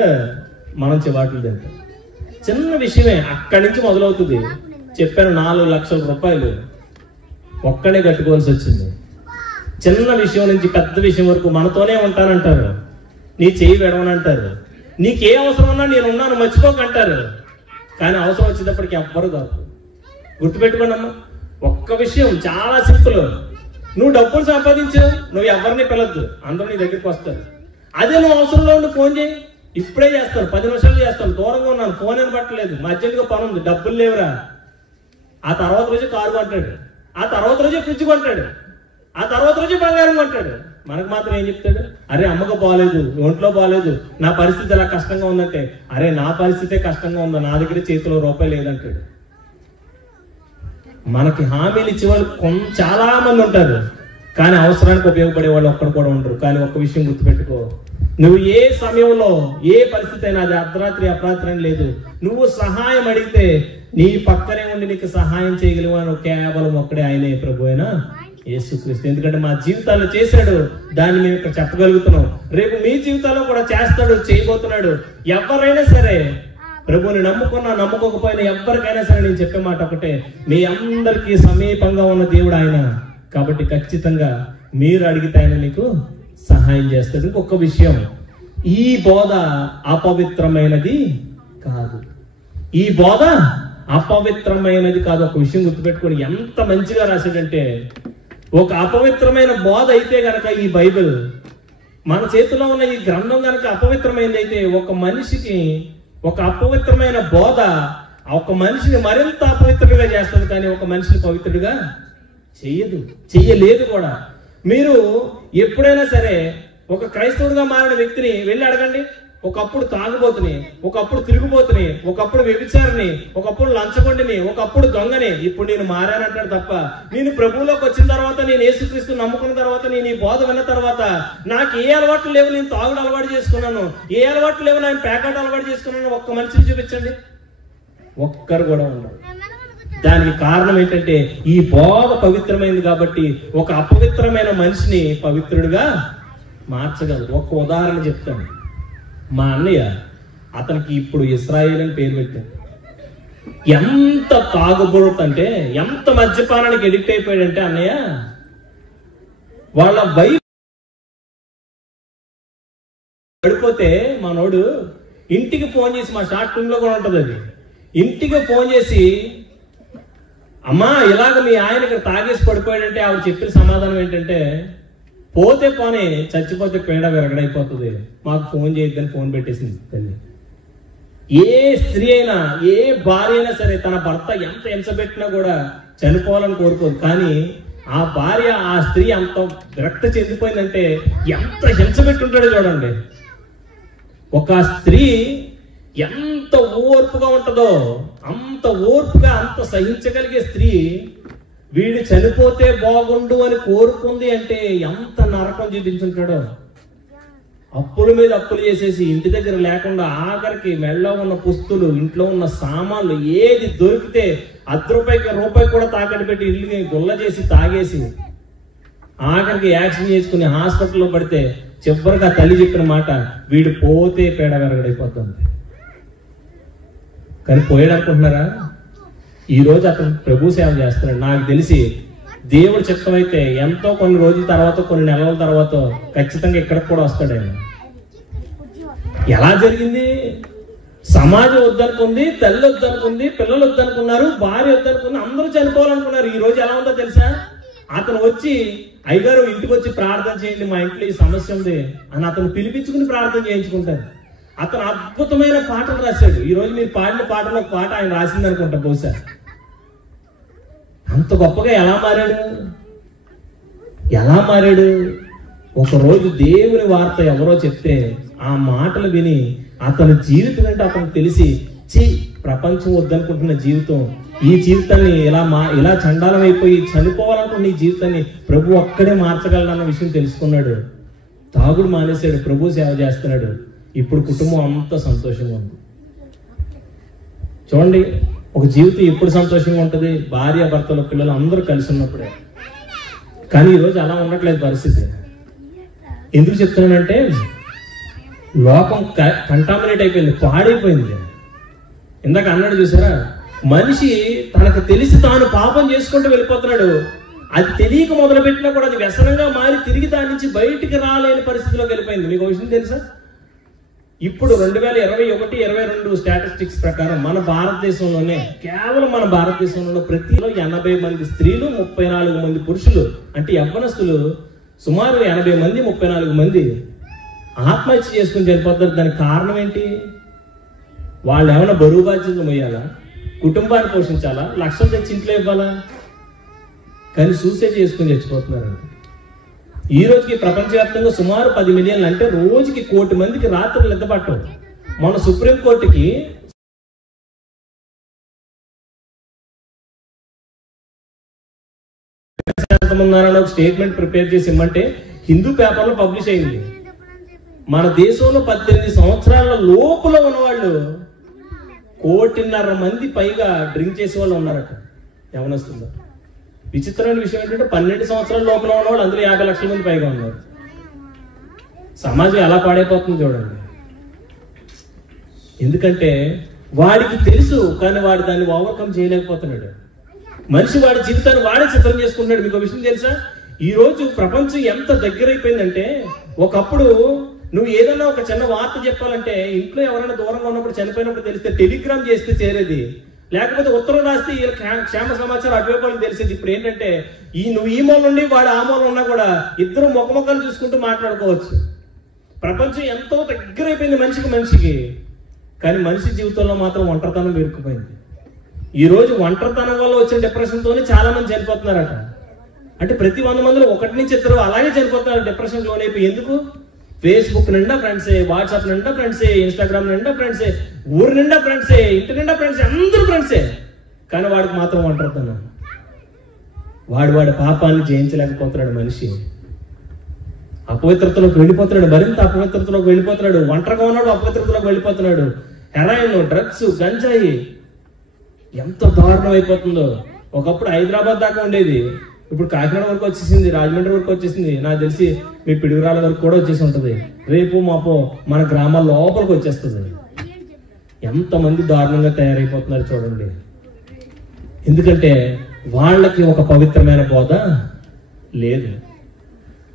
మనం చివాట్లు తింటాం. చిన్న విషయమే, అక్కడి నుంచి మొదలవుతుంది. చెప్పాను 4 లక్షల రూపాయలు ఒక్కడే కట్టుకోవాల్సి వచ్చింది. చిన్న విషయం నుంచి పెద్ద విషయం వరకు మనతోనే ఉంటానంటారు, నీ చేయి విడవనంటారు, నీకే అవసరం ఉన్నా నేను ఉన్నాను మర్చిపోకంటారు. కానీ అవసరం వచ్చేటప్పటికి ఎవ్వరు కాదు. గుర్తుపెట్టుకోండి అమ్మా, ఒక్క విషయం చాలా సింపుల్. నువ్వు డబ్బులు సంపాదించు, నువ్వు ఎవరిని పిలవద్దు, అందరూ నీ దగ్గరికి వస్తారు. అదే నువ్వు అవసరంలో ఉండి ఫోన్ చేయి, ఇప్పుడే చేస్తాను, 10 నిమిషాలు చేస్తాను, దూరంగా ఉన్నాను, ఫోన్ ఏం పట్టలేదు, అర్జెంటుగా పని ఉంది, డబ్బులు లేవురా. ఆ తర్వాత రోజు కారు కొంటాడు, ఆ తర్వాత రోజే ఫ్రిడ్జ్ కొంటాడు, ఆ తర్వాత రోజే బంగారం కొంటాడు. మనకు మాత్రం ఏం చెప్తాడు, అరే అమ్మకు బాగాలేదు, ఒంట్లో బాగాలేదు, నా పరిస్థితి ఎలా కష్టంగా ఉందంటే, అరే నా పరిస్థితే కష్టంగా ఉందా, నా దగ్గర చేతిలో రూపాయి లేదంటాడు. మనకి హామీలు ఇచ్చేవాళ్ళు చాలా మంది ఉంటారు, కానీ అవసరానికి ఉపయోగపడే వాళ్ళు ఒక్కడు కూడా ఉండరు. కానీ ఒక్క విషయం గుర్తుపెట్టుకో, నువ్వు ఏ సమయంలో ఏ పరిస్థితి అయినా, అది అర్ధరాత్రి అపరాత్రి అని లేదు, నువ్వు సహాయం అడిగితే నీ పక్కనే ఉండి నీకు సహాయం చేయగలిగిన కేవలం ఒక్కడే, ఆయనే ప్రభు అయిన యేసుక్రీస్తు. ఎందుకంటే మా జీవితాల్లో చేశాడు, దాన్ని మేము ఇక్కడ చెప్పగలుగుతున్నాం. రేపు మీ జీవితాల్లో కూడా చేస్తాడు, చేయబోతున్నాడు. ఎవరైనా సరే ప్రభుని నమ్ముకున్నా నమ్ముకోకపోయినా ఎవరికైనా సరే నేను చెప్పే మాట ఒకటే, మీ అందరికీ సమీపంగా ఉన్న దేవుడు ఆయన. కాబట్టి ఖచ్చితంగా మీరు అడిగితే ఆయన మీకు సహాయం చేస్తాడు. ఇంకొక విషయం, ఈ బోధ అపవిత్రమైనది కాదు. ఈ బోధ అపవిత్రమైనది కాదు. ఒక విషయం గుర్తుపెట్టుకోండి, ఎంత మంచిగా రాశాడంటే, ఒక అపవిత్రమైన బోధ అయితే గనక ఈ బైబిల్, మన చేతిలో ఉన్న ఈ గ్రంథం గనక అపవిత్రమైనది అయితే, ఒక మనిషికి ఒక అపవిత్రమైన బోధ ఒక మనిషిని మరింత అపవిత్రుడిగా చేస్తుంది, కానీ ఒక మనిషిని పవిత్రుడిగా చెయ్యలేదు కూడా. మీరు ఎప్పుడైనా సరే ఒక క్రైస్తవుడిగా మారిన వ్యక్తిని వెళ్ళి అడగండి, ఒకప్పుడు తాగుబోతుని, ఒకప్పుడు తిరుగుబోతుని, ఒకప్పుడు వ్యభిచారిని, ఒకప్పుడు లంచగొండిని, ఒకప్పుడు దొంగని, ఇప్పుడు నేను మారానంటాడు తప్ప, నేను ప్రభువులోకి వచ్చిన తర్వాత, నేను యేసుక్రీస్తు నమ్ముకున్న తర్వాత, నేను ఈ బోధ విన్న తర్వాత నాకు ఏ అలవాట్లు లేవు, నేను తాగుడు అలవాటు చేసుకున్నాను, ఏ అలవాట్లు లేవు, నేను పేకాట అలవాటు చేసుకున్నాను, ఒక్క మనిషిని చూపించండి, ఒక్కరు కూడా ఉండరు. దానికి కారణం ఏంటంటే, ఈ బోధ పవిత్రమైంది కాబట్టి ఒక అపవిత్రమైన మనిషిని పవిత్రుడిగా మార్చగలరు. ఒక్క ఉదాహరణ చెప్తాను. మా అన్నయ్య, అతనికి ఇప్పుడు ఇస్రాయేల్ అని పేరు పెట్టాడు. ఎంత తాగుబోతు అంటే, ఎంత మద్యపానానికి ఎడిక్ట్ అయిపోయాడంటే అన్నయ్య, వాళ్ళ వైఫ్ పడిపోతే మనోడు ఇంటికి ఫోన్ చేసి, మా షార్ట్ ఫిల్మ్ లో కూడా ఉంటది అది, ఇంటికి ఫోన్ చేసి, అమ్మా ఇలాగ మీ ఆయన ఇక్కడ తాగేసి పడిపోయాడంటే ఆవిడ చెప్పిన సమాధానం ఏంటంటే, పోతే పోనీ, చచ్చిపోతే పేడ విరగడైపోతుంది, మాకు ఫోన్ చేయొద్దని ఫోన్ పెట్టేసింది తల్లి. ఏ స్త్రీ అయినా, ఏ భార్య అయినా సరే తన భర్త ఎంత హింస పెట్టినా కూడా చనిపోవాలని కోరుకోదు. కానీ ఆ భార్య, ఆ స్త్రీ అంత విరక్త చెందిపోయిందంటే ఎంత హింస పెట్టుంటాడో చూడండి. ఒక స్త్రీ ఎంత ఓర్పుగా ఉంటుందో, అంత ఓర్పుగా, అంత సహించగలిగే స్త్రీ వీడు చనిపోతే బాగుండు అని కోరుకుంది అంటే ఎంత నరకం చూపించుంటాడో. అప్పుల మీద అప్పులు చేసేసి, ఇంటి దగ్గర లేకుండా, ఆఖరికి మెళ్ళలో ఉన్న పుస్తులు, ఇంట్లో ఉన్న సామాన్లు ఏది దొరికితే రూపాయి కూడా తాకట్టు పెట్టి ఇల్లుని గుల్ల చేసి తాగేసి, ఆఖరికి యాక్షన్ చేసుకుని హాస్పిటల్లో పడితే చివరిగా తల్లి చెప్పిన మాట, వీడు పోతే పేడ వెరగడైపోతుంది. కానీ పోయాడు అనుకుంటున్నారా? ఈ రోజు అతను ప్రభు సేవ చేస్తున్నాడు. నాకు తెలిసి దేవుడు చిత్తమైతే ఎంతో కొన్ని రోజుల తర్వాత, కొన్ని నెలల తర్వాత ఖచ్చితంగా ఇక్కడికి కూడా వస్తాడు ఆయన. ఎలా జరిగింది? సమాజం వద్దనుకుంది, తల్లి వద్దనుకుంది, పిల్లలు వద్దనుకున్నారు, భార్య వద్దనుకుంది, అందరూ చనిపోవాలనుకున్నారు. ఈ రోజు ఎలా ఉందో తెలుసా? అతను వచ్చి, అయ్యగారు ఇంటికి వచ్చి ప్రార్థన చేయండి, మా ఇంట్లో ఈ సమస్య ఉంది అని అతను పిలిపించుకుని ప్రార్థన చేయించుకుంటారు. అతను అద్భుతమైన పాటలు రాశాడు. ఈ రోజు మీరు పాడిన పాటలో ఒక పాట ఆయన రాసింది అనుకుంటా బహుశా. అంత గొప్పగా ఎలా మారాడు? ఒకరోజు దేవుని వార్త ఎవరో చెప్తే ఆ మాటలు విని అతని జీవితం అంటే అతనికి తెలిసి, ప్రపంచం వద్దనుకుంటున్న జీవితం, ఈ జీవితాన్ని ఇలా చండాలం అయిపోయి చనిపోవాలనుకున్న ఈ జీవితాన్ని ప్రభు ఒక్కడే మార్చగలడన్న విషయం తెలుసుకున్నాడు. తాగుడు మానేశాడు, ప్రభు సేవ చేస్తున్నాడు. ఇప్పుడు కుటుంబం అంతా సంతోషంగా ఉంది. చూడండి, ఒక జీవితం ఎప్పుడు సంతోషంగా ఉంటుంది? భార్య భర్తలు పిల్లలు అందరూ కలిసి ఉన్నప్పుడే. కానీ ఈరోజు అలా ఉండట్లేదు పరిస్థితి. ఎందుకు చెప్తున్నానంటే లోకం కంటామినేట్ అయిపోయింది, పాడైపోయింది. ఇందాక అన్నాడు చూసారా, మనిషి తనకు తెలిసి తాను పాపం చేసుకుంటూ వెళ్ళిపోతున్నాడు. అది తెలియక మొదలుపెట్టినా కూడా అది వ్యసనంగా మారి తిరిగి దాని నుంచి బయటికి రాలేని పరిస్థితిలోకి వెళ్ళిపోయింది. మీకు ఒక విషయం తెలుసా? ఇప్పుడు 2021-22 స్టాటిస్టిక్స్ ప్రకారం మన భారతదేశంలోనే, కేవలం మన భారతదేశంలో ప్రతిలో 80 మంది స్త్రీలు, 34 మంది పురుషులు, అంటే యవ్వనస్తులు సుమారు 80 మంది 34 మంది ఆత్మహత్య చేసుకుని చనిపోతారు. దానికి కారణం ఏంటి? వాళ్ళు ఏమైనా బరువు బాధ్యతలు మొయ్యాలా? కుటుంబాన్ని పోషించాలా? లక్షలు తెచ్చి ఇంట్లో ఇవ్వాలా? కానీ సూసైడ్ చేసుకుని చచ్చిపోతున్నారు. ఈ రోజుకి ప్రపంచవ్యాప్తంగా సుమారు 10 మిలియన్లు, అంటే రోజుకి 1 కోటి మందికి రాత్రులు నిద్రపట్టం. మన సుప్రీంకోర్టుకి ఒక స్టేట్మెంట్ ప్రిపేర్ చేసి ఇమ్మంటే హిందూ పేపర్లో పబ్లిష్ అయింది. మన దేశంలో 18 సంవత్సరాల లోపల ఉన్నవాళ్ళు 1.5 కోటి పైగా డ్రింక్ చేసే వాళ్ళు ఉన్నారట, యవనస్తులు. విచిత్రమైన విషయం ఏంటంటే 12 సంవత్సరాల లోపల ఉన్నవాళ్ళు అందులో 50 లక్షల మంది పైగా ఉన్నారు. సమాజం ఎలా పాడైపోతుంది చూడండి. ఎందుకంటే వాడికి తెలుసు, కానీ వాడు దాన్ని ఓవర్కమ్ చేయలేకపోతున్నాడు. మనిషి వాడి జీవితాన్ని వాడే చిత్రం చేసుకుంటున్నాడు. మీకు విషయం తెలుసా? ఈ రోజు ప్రపంచం ఎంత దగ్గరైపోయిందంటే, ఒకప్పుడు నువ్వు ఏదైనా ఒక చిన్న వార్త చెప్పాలంటే ఇంట్లో ఎవరైనా దూరంగా ఉన్నప్పుడు చనిపోయినప్పుడు తెలిస్తే టెలిగ్రామ్ చేస్తే చేరేది, లేకపోతే ఉత్తరం రాస్తే క్షేమ సమాచారం అటువైపు వాళ్ళకి తెలిసేది. ఇప్పుడు ఏంటంటే నువ్వు ఈ మూల నుండి వాడు ఆ మూల ఉన్నా కూడా ఇద్దరు ముఖముఖాలు చూసుకుంటూ మాట్లాడుకోవచ్చు. ప్రపంచం ఎంతో దగ్గరైపోయింది మనిషికి. కానీ మనిషి జీవితంలో మాత్రం ఒంటరితనం పేరుకుపోయింది. ఈ రోజు ఒంటరితనం వల్ల వచ్చిన డిప్రెషన్తోనే చాలా మంది చనిపోతున్నారట. అంటే ప్రతి 100 మందిలో 1 నుంచి 2 అలాగే చనిపోతున్నారు, డిప్రెషన్ లోన్ అయిపోయి. ఎందుకు? ఫేస్బుక్ నిండా ఫ్రెండ్సే, వాట్సాప్ నిండా ఫ్రెండ్సే, ఇన్స్టాగ్రామ్ నిండా ఫ్రెండ్సే, ఊరు నిండా ఫ్రెండ్సే, ఇంటి నిండా ఫ్రెండ్సే, అందరూ ఫ్రెండ్సే. కానీ వాడికి మాత్రం ఒంటరితనం. వాడి పాపాన్ని జయించలేకపోతున్నాడు మనిషి. అపవిత్రతలోకి వెళ్ళిపోతున్నాడు, మరింత అపవిత్రతలోకి వెళ్ళిపోతున్నాడు. ఒంటరిగా ఉన్నాడు, అపవిత్రతలోకి వెళ్ళిపోతున్నాడు. హెరాయిన్, డ్రగ్స్, గంజాయి ఎంత దారుణం అయిపోతుందో. ఒకప్పుడు హైదరాబాద్ దాకా ఉండేది, ఇప్పుడు కాకినాడ వరకు వచ్చేసింది, రాజమండ్రి వరకు వచ్చేసింది. నాకు తెలిసి మీ పిడుగురాల వరకు కూడా వచ్చేసి ఉంటుంది. రేపు మాపో మన గ్రామాల లోపలికి వచ్చేస్తుంది. ఎంతమంది దారుణంగా తయారైపోతున్నారు చూడండి. ఎందుకంటే వాళ్ళకి ఒక పవిత్రమైన బోధ లేదు.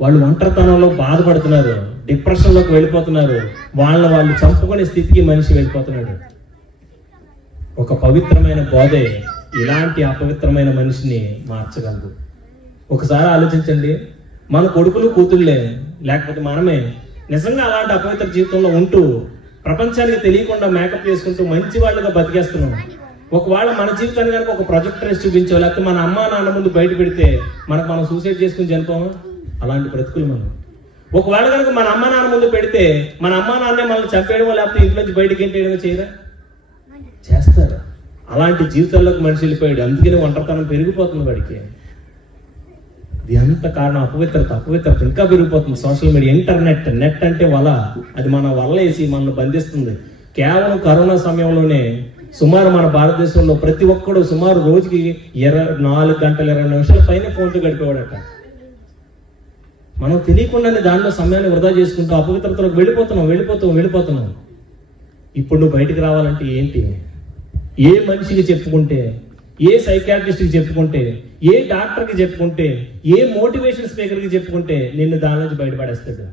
వాళ్ళు ఒంటరితనంలో బాధపడుతున్నారు, డిప్రెషన్లోకి వెళ్ళిపోతున్నారు, వాళ్ళు చంపుకునే స్థితికి మనిషి వెళ్ళిపోతున్నాడు. ఒక పవిత్రమైన బోధే ఇలాంటి అపవిత్రమైన మనిషిని మార్చగలదు. ఒకసారి ఆలోచించండి, మన కొడుకులు కూతుళ్ళే లేకపోతే మనమే నిజంగా అలాంటి అపవిత్ర జీవితంలో ఉంటూ ప్రపంచానికి తెలియకుండా మేకప్ చేసుకుంటూ మంచి వాళ్ళుగా బతికేస్తున్నాం. ఒకవేళ మన జీవితాన్ని కనుక ఒక ప్రొజెక్టర్ వేసి చూపించో, లేకపోతే మన అమ్మా నాన్న ముందు బయట పెడితే మనం సూసైడ్ చేసుకుని చనిపోమా? అలాంటి బ్రతుకులు మనం. ఒకవేళ కనుక మన అమ్మా నాన్న ముందు పెడితే మన అమ్మా నాన్నే మనల్ని చంపేయడమో లేకపోతే ఇంట్లోంచి బయటకి ఏంటేయడమో చేయరా? చేస్తారు. అలాంటి జీవితాల్లోకి మనిషి వెళ్ళిపోయాడు. అందుకని ఒంటరితనం పెరిగిపోతుంది వాడికి. ఇది అంత కారణం అపవిత్రత ఇంకా పెరిగిపోతుంది. సోషల్ మీడియా, నెట్ అంటే వల, అది మన వల్ల వేసి మనల్ని బంధిస్తుంది. కేవలం కరోనా సమయంలోనే సుమారు మన భారతదేశంలో ప్రతి ఒక్కడు సుమారు రోజుకి 4 గంటల 20 నిమిషాల పైన ఫోన్తో గడిపేవాడట. మనం తెలియకుండానే దానిలో సమయాన్ని వృధా చేసుకుంటూ అపవిత్రతలోకి వెళ్ళిపోతున్నాం. ఇప్పుడు నువ్వు బయటికి రావాలంటే ఏంటి? ఏ మనిషికి చెప్పుకుంటే, ఏ సైకాట్రిస్ట్కి చెప్పుకుంటే, ఏ డాక్టర్కి చెప్పుకుంటే, ఏ మోటివేషన్ స్పీకర్కి చెప్పుకుంటే నిన్ను దాని నుంచి బయటపడేస్తాడు.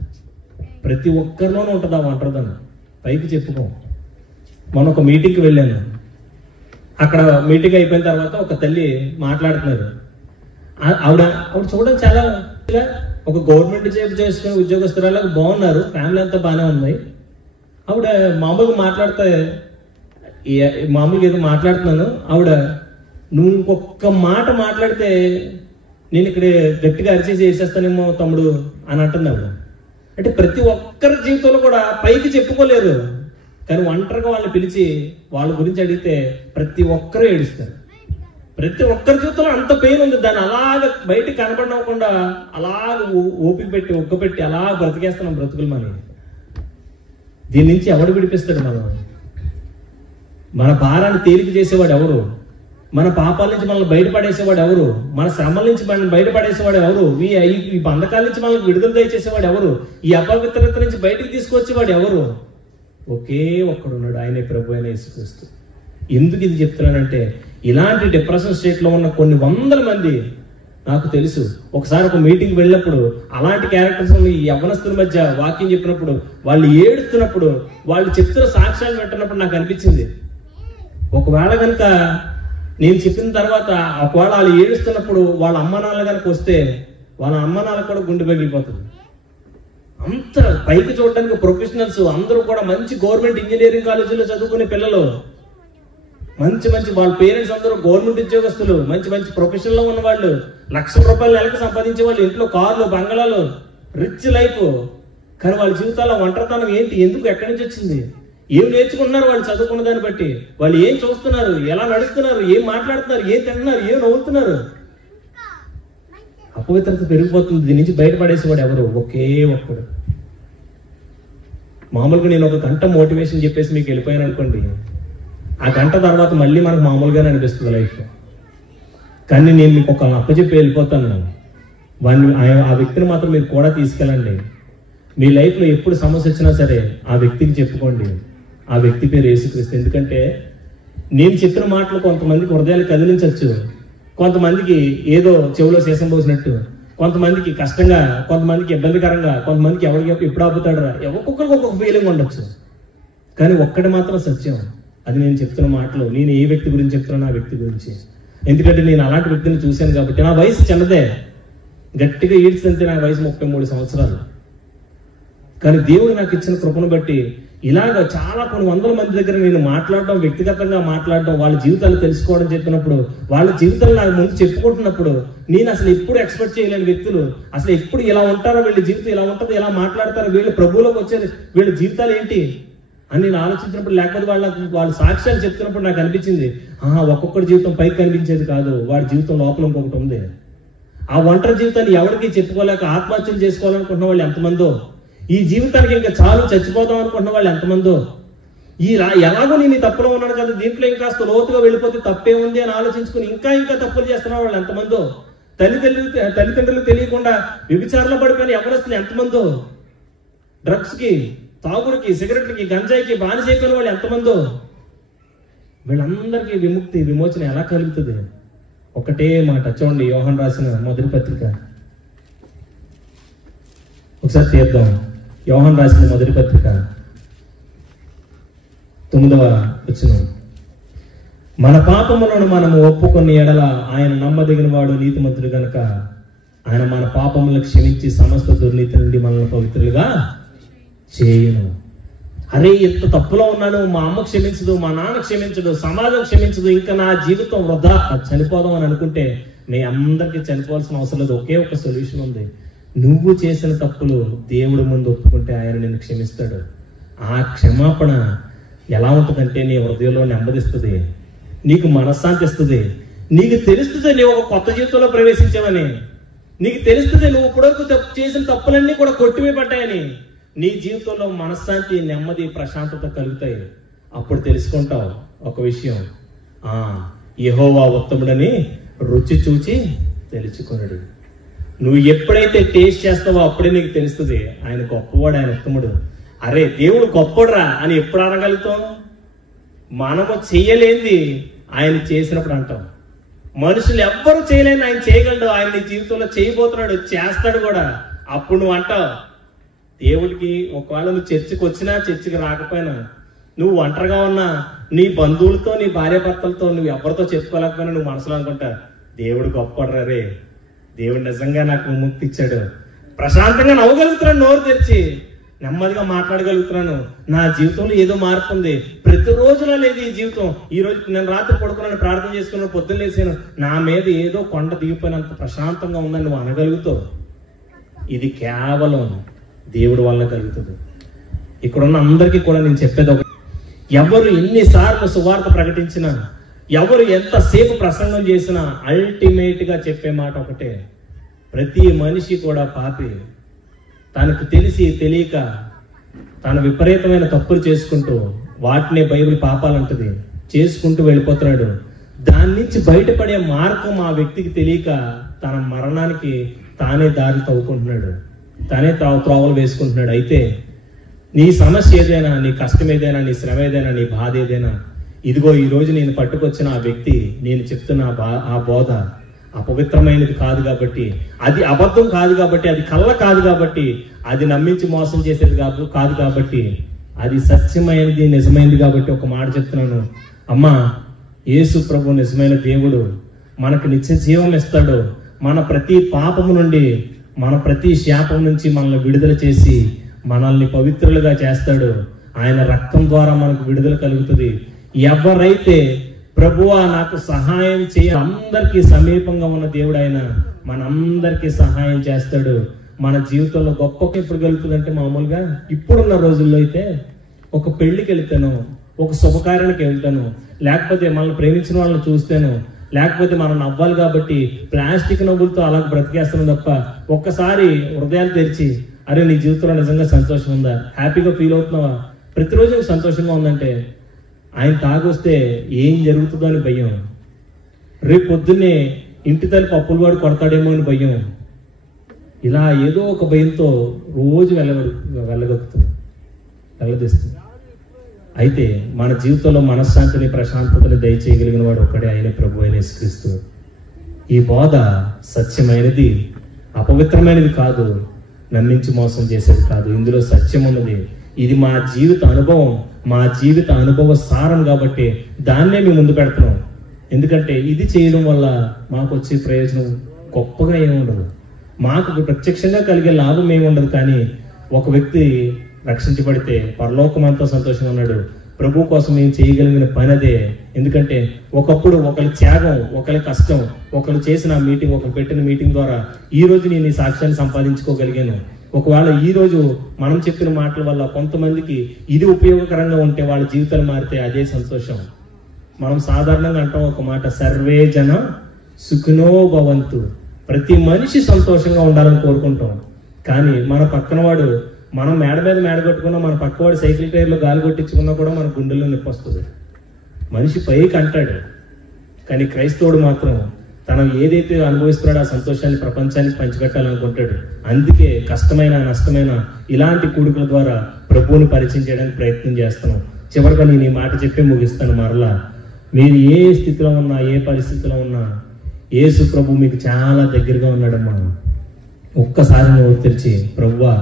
ప్రతి ఒక్కరిలోనూ ఉంటుంది ఆ ఒంటరితనం. పైకి చెప్పుకో. మొన్న ఒక మీటింగ్కి వెళ్ళాను. అక్కడ మీటింగ్ అయిపోయిన తర్వాత ఒక తల్లి మాట్లాడుతున్నారు. ఆవిడ చూడడం చాలా ఒక గవర్నమెంట్ జాబ్ చేసుకునే ఉద్యోగస్తురాలకు బాగున్నారు, ఫ్యామిలీ అంతా బాగానే ఉంది. ఆవిడ మామూలుగా మామూలుగా ఏదో మాట్లాడుతున్నాను. ఆవిడ, నువ్వు ఇంకొక మాట మాట్లాడితే నేను ఇక్కడ గట్టిగా అరిచేసి వేసేస్తానేమో తమ్ముడు అని అంటుంది ఆవిడ. అంటే ప్రతి ఒక్కరి జీవితంలో కూడా పైకి చెప్పుకోలేరు, కానీ ఒంటరిగా వాళ్ళని పిలిచి వాళ్ళ గురించి అడిగితే ప్రతి ఒక్కరూ ఏడుస్తారు. ప్రతి ఒక్కరి జీవితంలో అంత పెయిన్ ఉంది, దాన్ని అలాగ బయటికి కనపడకుండా అలాగ ఓపిక పెట్టి ఒక్కపెట్టి అలా బ్రతికేస్తున్నాం బ్రతుకులు. దీని నుంచి ఎవడు విడిపిస్తాడు? మన భారాన్ని తేలిక చేసేవాడు ఎవరు? మన పాపాల నుంచి మనల్ని బయటపడేసేవాడు ఎవరు? మన శ్రమల నుంచి మనల్ని బయటపడేసేవాడు ఎవరు? ఈ బంధకాల నుంచి మనల్ని విడుదల దయచేసేవాడు ఎవరు? ఈ అపవిత్రత నుంచి బయటికి తీసుకొచ్చేవాడు ఎవరు? ఒకే ఒక్కడున్నాడు, ఆయనే ప్రభు అయిన యేసుక్రీస్తు. ఎందుకు ఇది చెప్తున్నానంటే, ఇలాంటి డిప్రెషన్ స్టేట్ లో ఉన్న కొన్ని వందల మంది నాకు తెలుసు. ఒకసారి ఒక మీటింగ్ వెళ్ళినప్పుడు అలాంటి క్యారెక్టర్స్ ఈ యవ్వనస్తుల మధ్య వాక్యం చెప్పినప్పుడు, వాళ్ళు ఏడుస్తున్నప్పుడు, వాళ్ళు చెప్తున్న సాక్ష్యాలు పెట్టినప్పుడు నాకు అనిపించింది, ఒకవేళ కనుక నేను చెప్పిన తర్వాత ఒకవేళ వాళ్ళు ఏడుస్తున్నప్పుడు వాళ్ళ అమ్మనాన్న కనుక వస్తే వాళ్ళ అమ్మనాన్న కూడా గుండె పగిలిపోతుంది. అంత పైకి చూడడానికి ప్రొఫెషనల్స్ అందరూ కూడా మంచి గవర్నమెంట్ ఇంజనీరింగ్ కాలేజీలో చదువుకునే పిల్లలు, మంచి వాళ్ళ పేరెంట్స్ అందరూ గవర్నమెంట్ ఉద్యోగస్తులు, మంచి ప్రొఫెషన్ లో ఉన్న వాళ్ళు, లక్షల రూపాయలు నెలకు సంపాదించే వాళ్ళు, ఇంట్లో కార్లు బంగళాలు, రిచ్ లైఫ్. కానీ వాళ్ళ జీవితాల్లో ఒంటరితనం ఏంటి? ఎందుకు? ఎక్కడి నుంచి వచ్చింది? ఏం నేర్చుకుంటున్నారు వాళ్ళు చదువుకున్న దాన్ని బట్టి? వాళ్ళు ఏం చూస్తున్నారు? ఎలా నడుస్తున్నారు? ఏం మాట్లాడుతున్నారు? ఏం తింటున్నారు? ఏం నవ్వుతున్నారు? అపవిత్రత పెరిగిపోతుంది. దీని నుంచి బయటపడేసేవాడు ఎవరు? ఒకే ఒక్కడు. మామూలుగా నేను ఒక గంట మోటివేషన్ చెప్పేసి మీకు వెళ్ళిపోయాను అనుకోండి, ఆ గంట తర్వాత మళ్ళీ మనకు మామూలుగానే అనిపిస్తుంది లైఫ్. కానీ నేను మీకు ఒక అప్పచెప్పి వెళ్ళిపోతాను, ఆ వ్యక్తిని మాత్రం మీరు కూడా తీసుకెళ్ళండి. మీ లైఫ్లో ఎప్పుడు సమస్య వచ్చినా సరే ఆ వ్యక్తికి చెప్పుకోండి. ఆ వ్యక్తి పేరు యేసుక్రీస్తు. ఎందుకంటే నేను చెప్పిన మాటలు కొంతమందికి హృదయాలు కదిలించవచ్చు, కొంతమందికి ఏదో చెవులో సీసం పోసినట్టు, కొంతమందికి కష్టంగా, కొంతమందికి ఇబ్బందికరంగా, కొంతమందికి ఎవరికి ఎప్పుడు ఆపుతాడరా, ఒక్కొక్కరికి ఒక్కొక్క ఫీలింగ్ ఉండొచ్చు. కానీ ఒక్కటి మాత్రం సత్యం, అది నేను చెప్తున్న మాటలు. నేను ఏ వ్యక్తి గురించి చెప్తున్నాను? ఆ వ్యక్తి గురించి. ఎందుకంటే నేను అలాంటి వ్యక్తిని చూశాను కాబట్టి. నా వయసు చిన్నదే, గట్టిగా ఈడ్చంతే నా వయసు 33 సంవత్సరాలు. కానీ దేవుడు నాకు ఇచ్చిన కృపను బట్టి ఇలాగ చాలా కొన్ని వందల మంది దగ్గర నేను మాట్లాడడం, వ్యక్తిగతంగా మాట్లాడడం, వాళ్ళ జీవితాలు తెలుసుకోవడం చెప్పినప్పుడు, వాళ్ళ జీవితాలు నాకు ముందు చెప్పుకుంటున్నప్పుడు, నేను అసలు ఎప్పుడు ఎక్స్పెక్ట్ చేయలేని వ్యక్తులు అసలు ఎప్పుడు ఇలా ఉంటారో, వీళ్ళ జీవితం ఇలా ఉంటుంది, ఇలా మాట్లాడతారో, వీళ్ళు ప్రభువులోకి వచ్చేది, వీళ్ళ జీవితాలు ఏంటి అని నేను ఆలోచించినప్పుడు, లేకపోతే వాళ్ళ సాక్ష్యాలు చెప్తున్నప్పుడు నాకు అనిపించింది, ఒక్కొక్కటి జీవితం పైకి కనిపించేది కాదు, వాడి జీవితం లోపల ఇంకొకటి ఉంది. ఆ ఒంటరి జీవితాన్ని ఎవరికి చెప్పుకోలేక ఆత్మహత్యలు చేసుకోవాలనుకుంటున్న వాళ్ళు ఎంతమందో, ఈ జీవితానికి ఇంకా చాలు చచ్చిపోదాం అనుకుంటున్న వాళ్ళు ఎంతమందో, ఎలాగో నేను ఈ తప్పులో ఉన్నాను కదా, దీంట్లో ఇంకా లోతుగా వెళ్ళిపోతే తప్పే ఉంది అని ఆలోచించుకుని ఇంకా తప్పులు చేస్తున్న వాళ్ళు ఎంతమందో, తల్లిదండ్రులు తెలియకుండా వ్యభిచారంలో పడిపోయిన యవ్వనస్తులు ఎంతమందో, డ్రగ్స్ కి, తాగుడికి, సిగరెట్లకి, గంజాయికి బానిస అయిపోయిన వాళ్ళు ఎంతమందో. వీళ్ళందరికీ విమోచన ఎలా కలుగుతుంది? ఒకటే మాట చూడండి, యోహాను రాసిన మొదటి పత్రిక ఒకసారి తీద్దాం. యోహాను రాసిన మొదటి పత్రిక 9వ వచనం, మన పాపములను మనము ఒప్పుకున్న ఎడల ఆయన నమ్మదగిన వాడు, నీతిమంతుడు గనుక ఆయన మన పాపములను క్షమించి సమస్త దుర్నీతి నుండి మనల్ని పవిత్రులుగా చేయను. అరే, ఎంత తప్పులో ఉన్నాను, మా అమ్మ క్షమించదు, మా నాన్న క్షమించదు, సమాజం క్షమించదు, ఇంకా నా జీవితం వృధా, చనిపోదాం అని అనుకుంటే మీ అందరికీ చనిపోవాల్సిన అవసరం లేదు. ఒకే ఒక సొల్యూషన్ ఉంది. నువ్వు చేసిన తప్పులు దేవుడి ముందు ఒప్పుకుంటే ఆయన నిన్ను క్షమిస్తాడు. ఆ క్షమాపణ ఎలా ఉంటుందంటే నీ హృదయంలో నెమ్మదిస్తుంది, నీకు మనశ్శాంతి ఇస్తుంది, నీకు తెలుస్తుంది నువ్వు ఒక కొత్త జీవితంలో ప్రవేశించావని, నీకు తెలుస్తుంది నువ్వు ఇప్పటివరకు చేసిన తప్పులన్నీ కూడా కొట్టివేయబడ్డాయని. నీ జీవితంలో మనశ్శాంతి, నెమ్మది, ప్రశాంతత కలుగుతాయి. అప్పుడు తెలుసుకుంటావు ఒక విషయం, యెహోవా ఉత్తముడని రుచి చూచి తెలుసుకొనుడి. నువ్వు ఎప్పుడైతే టేస్ట్ చేస్తావో అప్పుడే నీకు తెలుస్తుంది ఆయన గొప్పవాడు, ఆయన ఉత్తముడు. అరే, దేవుడు గొప్పడురా అని ఎప్పుడు అనగలుగుతాం? మనము చెయ్యలేంది ఆయన చేసినప్పుడు అంటాం. మనుషులు ఎవ్వరూ చేయలేని ఆయన చేయగలడు. ఆయన నీ జీవితంలో చేయబోతున్నాడు, చేస్తాడు కూడా. అప్పుడు నువ్వు అంటావు దేవుడికి, ఒకవేళ నువ్వు చర్చికి వచ్చినా చర్చికి రాకపోయినా, నువ్వు ఒంటరిగా ఉన్నా, నీ బంధువులతో, నీ భార్య భర్తలతో నువ్వు ఎవరితో చెప్పుకోలేకపోయినా నువ్వు మనసులో అనుకుంటా, దేవుడు గొప్పడు రే, దేవుడు నిజంగా నాకు ముక్తి ఇచ్చాడు. ప్రశాంతంగా నవ్వగలుగుతున్నాడు నోరు తెరిచి. నెమ్మదిగా మాట్లాడగలుగుతున్నాను. నా జీవితంలో ఏదో మార్పు ఉంది. ప్రతిరోజులా లేదు ఈ జీవితం. ఈ రోజు నేను రాత్రి పడుకున్నాను, ప్రార్థన చేసుకున్నాను, పొద్దున్న లేసాను, నా మీద ఏదో కొండ దిగిపోయినంత ప్రశాంతంగా ఉందని నువ్వు అనగలుగుతావు. ఇది కేవలం దేవుడి వల్ల కలుగుతుంది. ఇక్కడున్న అందరికీ కూడా నేను చెప్పేది ఒకటి, ఎవరు ఎన్నిసార్లు సువార్త ప్రకటించినా, ఎవరు ఎంతసేపు ప్రసంగం చేసినా అల్టిమేట్ గా చెప్పే మాట ఒకటే, ప్రతి మనిషి కూడా పాపి. తనకు తెలిసి తెలియక తన విపరీతమైన తప్పులు చేసుకుంటూ, వాటినే బైబిల్ పాపాలంటది, చేసుకుంటూ వెళ్ళిపోతున్నాడు. దాని నుంచి బయటపడే మార్గం ఆ వ్యక్తికి తెలియక తన మరణానికి తానే దారి తవ్వుకుంటున్నాడు, తానే త్రోవలు వేసుకుంటున్నాడు. అయితే నీ సమస్య ఏదైనా, నీ కష్టం ఏదైనా, నీ శ్రమ ఏదైనా, నీ బాధ ఏదైనా, ఇదిగో ఈ రోజు నేను పట్టుకొచ్చిన ఆ వ్యక్తి, నేను చెప్తున్న ఆ బోధ అపవిత్రమైనది కాదు కాబట్టి, అది అబద్ధం కాదు కాబట్టి, అది కళ్ళ కాదు కాబట్టి, అది నమ్మించి మోసం చేసేది కాదు కాబట్టి, అది సత్యమైనది, నిజమైనది కాబట్టి ఒక మాట చెప్తున్నాను. అమ్మా, యేసు ప్రభు నిజమైన దేవుడు, మనకు నిత్య జీవం ఇస్తాడు. మన ప్రతి పాపము నుండి, మన ప్రతి శాపం నుంచి మనల్ని విడుదల చేసి మనల్ని పవిత్రులుగా చేస్తాడు. ఆయన రక్తం ద్వారా మనకు విడుదల కలుగుతుంది. ఎవరైతే ప్రభువా నాకు సహాయం చేయ, అందరికీ సమీపంగా ఉన్న దేవుడు ఆయన మనందరికీ సహాయం చేస్తాడు. మన జీవితంలో గొప్పగా ఎప్పుడు కలుగుతుందంటే, మామూలుగా ఇప్పుడున్న రోజుల్లో అయితే ఒక పెళ్లికి వెళ్తాను, ఒక శుభకార్యానికి వెళ్తాను, లేకపోతే మనల్ని ప్రేమించిన వాళ్ళని చూస్తాను, లేకపోతే మనం నవ్వాలి కాబట్టి ప్లాస్టిక్ నవ్వులతో అలా బ్రతికేస్తున్నాం తప్ప, ఒక్కసారి హృదయాలు తెరిచి, అరే నీ జీవితంలో నిజంగా సంతోషం ఉందా, హ్యాపీగా ఫీల్ అవుతున్నావా, ప్రతిరోజు సంతోషంగా ఉందంటే, ఆయన తాగొస్తే ఏం జరుగుతుందో అని భయం, రేపు పొద్దున్నే ఇంటి తలుపు అప్పుల వాడు కొడతాడేమో అని భయం, ఇలా ఏదో ఒక భయంతో రోజు వెళ్ళదీస్తుంది. అయితే మన జీవితంలో మనశ్శాంతిని, ప్రశాంతతని దయచేయగలిగిన వాడు ఒక్కడే, ఆయన ప్రభు అయిన యేసుక్రీస్తు. ఈ బోధ సత్యమైనది, అపవిత్రమైనది కాదు, నమ్మించి మోసం చేసేది కాదు. ఇందులో సత్యం ఉన్నది. ఇది మా జీవిత అనుభవం, మా జీవిత అనుభవ సారం కాబట్టి దాన్నే మేము ముందు పెడుతున్నాం. ఎందుకంటే ఇది చేయడం వల్ల మాకు వచ్చే ప్రయోజనం గొప్పగా ఏముండదు, మాకు ప్రత్యక్షంగా కలిగే లాభం ఏముండదు. కానీ ఒక వ్యక్తి రక్షించబడితే పరలోకమంతా సంతోషంగా ఉన్నాడు. ప్రభు కోసం మేము చేయగలిగిన పని అదే. ఎందుకంటే ఒకప్పుడు ఒకరి త్యాగం, ఒకరి కష్టం, ఒకరు చేసిన మీటింగ్, ఒకరు పెట్టిన మీటింగ్ ద్వారా ఈ రోజు నేను ఈ సాక్ష్యాన్ని సంపాదించుకోగలిగాను. ఒకవేళ ఈ రోజు మనం చెప్పిన మాటల వల్ల కొంతమందికి ఇది ఉపయోగకరంగా ఉంటే వాళ్ళ జీవితాలు మారితే అదే సంతోషం. మనం సాధారణంగా అంటాం ఒక మాట, సర్వే జన సుఖినో భవంతు. ప్రతి మనిషి సంతోషంగా ఉండాలని కోరుకుంటాం. కానీ మన పక్కన వాడు, మనం మేడ మీద మేడ కట్టుకున్నా, మన పక్కవాడు సైకిల్ టైర్లో గాలి కొట్టించుకున్నా కూడా మన గుండెల్లో నొప్పి వస్తుంది. మనిషి పైకి అంటాడు, కానీ క్రైస్తవుడు మాత్రం తను ఏదైతే అనుభవిస్తున్నాడో ఆ సంతోషాన్ని ప్రపంచానికి పంచిపెట్టాలనుకుంటాడు. అందుకే కష్టమైన, నష్టమైన ఇలాంటి కూడికల ద్వారా ప్రభువుని పరిచయం చేయడానికి ప్రయత్నం చేస్తున్నాం. చివరిగా నేను ఈ మాట చెప్పి ముగిస్తాను. మరలా మీరు ఏ స్థితిలో ఉన్నా, ఏ పరిస్థితిలో ఉన్నా, యేసు ప్రభు మీకు చాలా దగ్గరగా ఉన్నాడమ్మా. ఒక్కసారి నోరు తెరిచి, ప్రభువా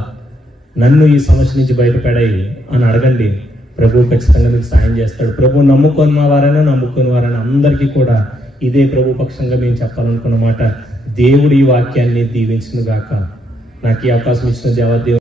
నన్ను ఈ సమస్య నుంచి బయటపడాయి అని అడగండి. ప్రభు ఖచ్చితంగా మీకు సాయం చేస్తాడు. ప్రభు నమ్ముకున్న వారైనా నమ్ముకుని వారైనా అందరికీ కూడా ఇదే ప్రభు పక్షంగా మేము చెప్పాలనుకున్న మాట. దేవుడు ఈ వాక్యాన్ని దీవించును గాక. నాకు ఈ అవకాశం ఇచ్చిన దేవాదేవుడు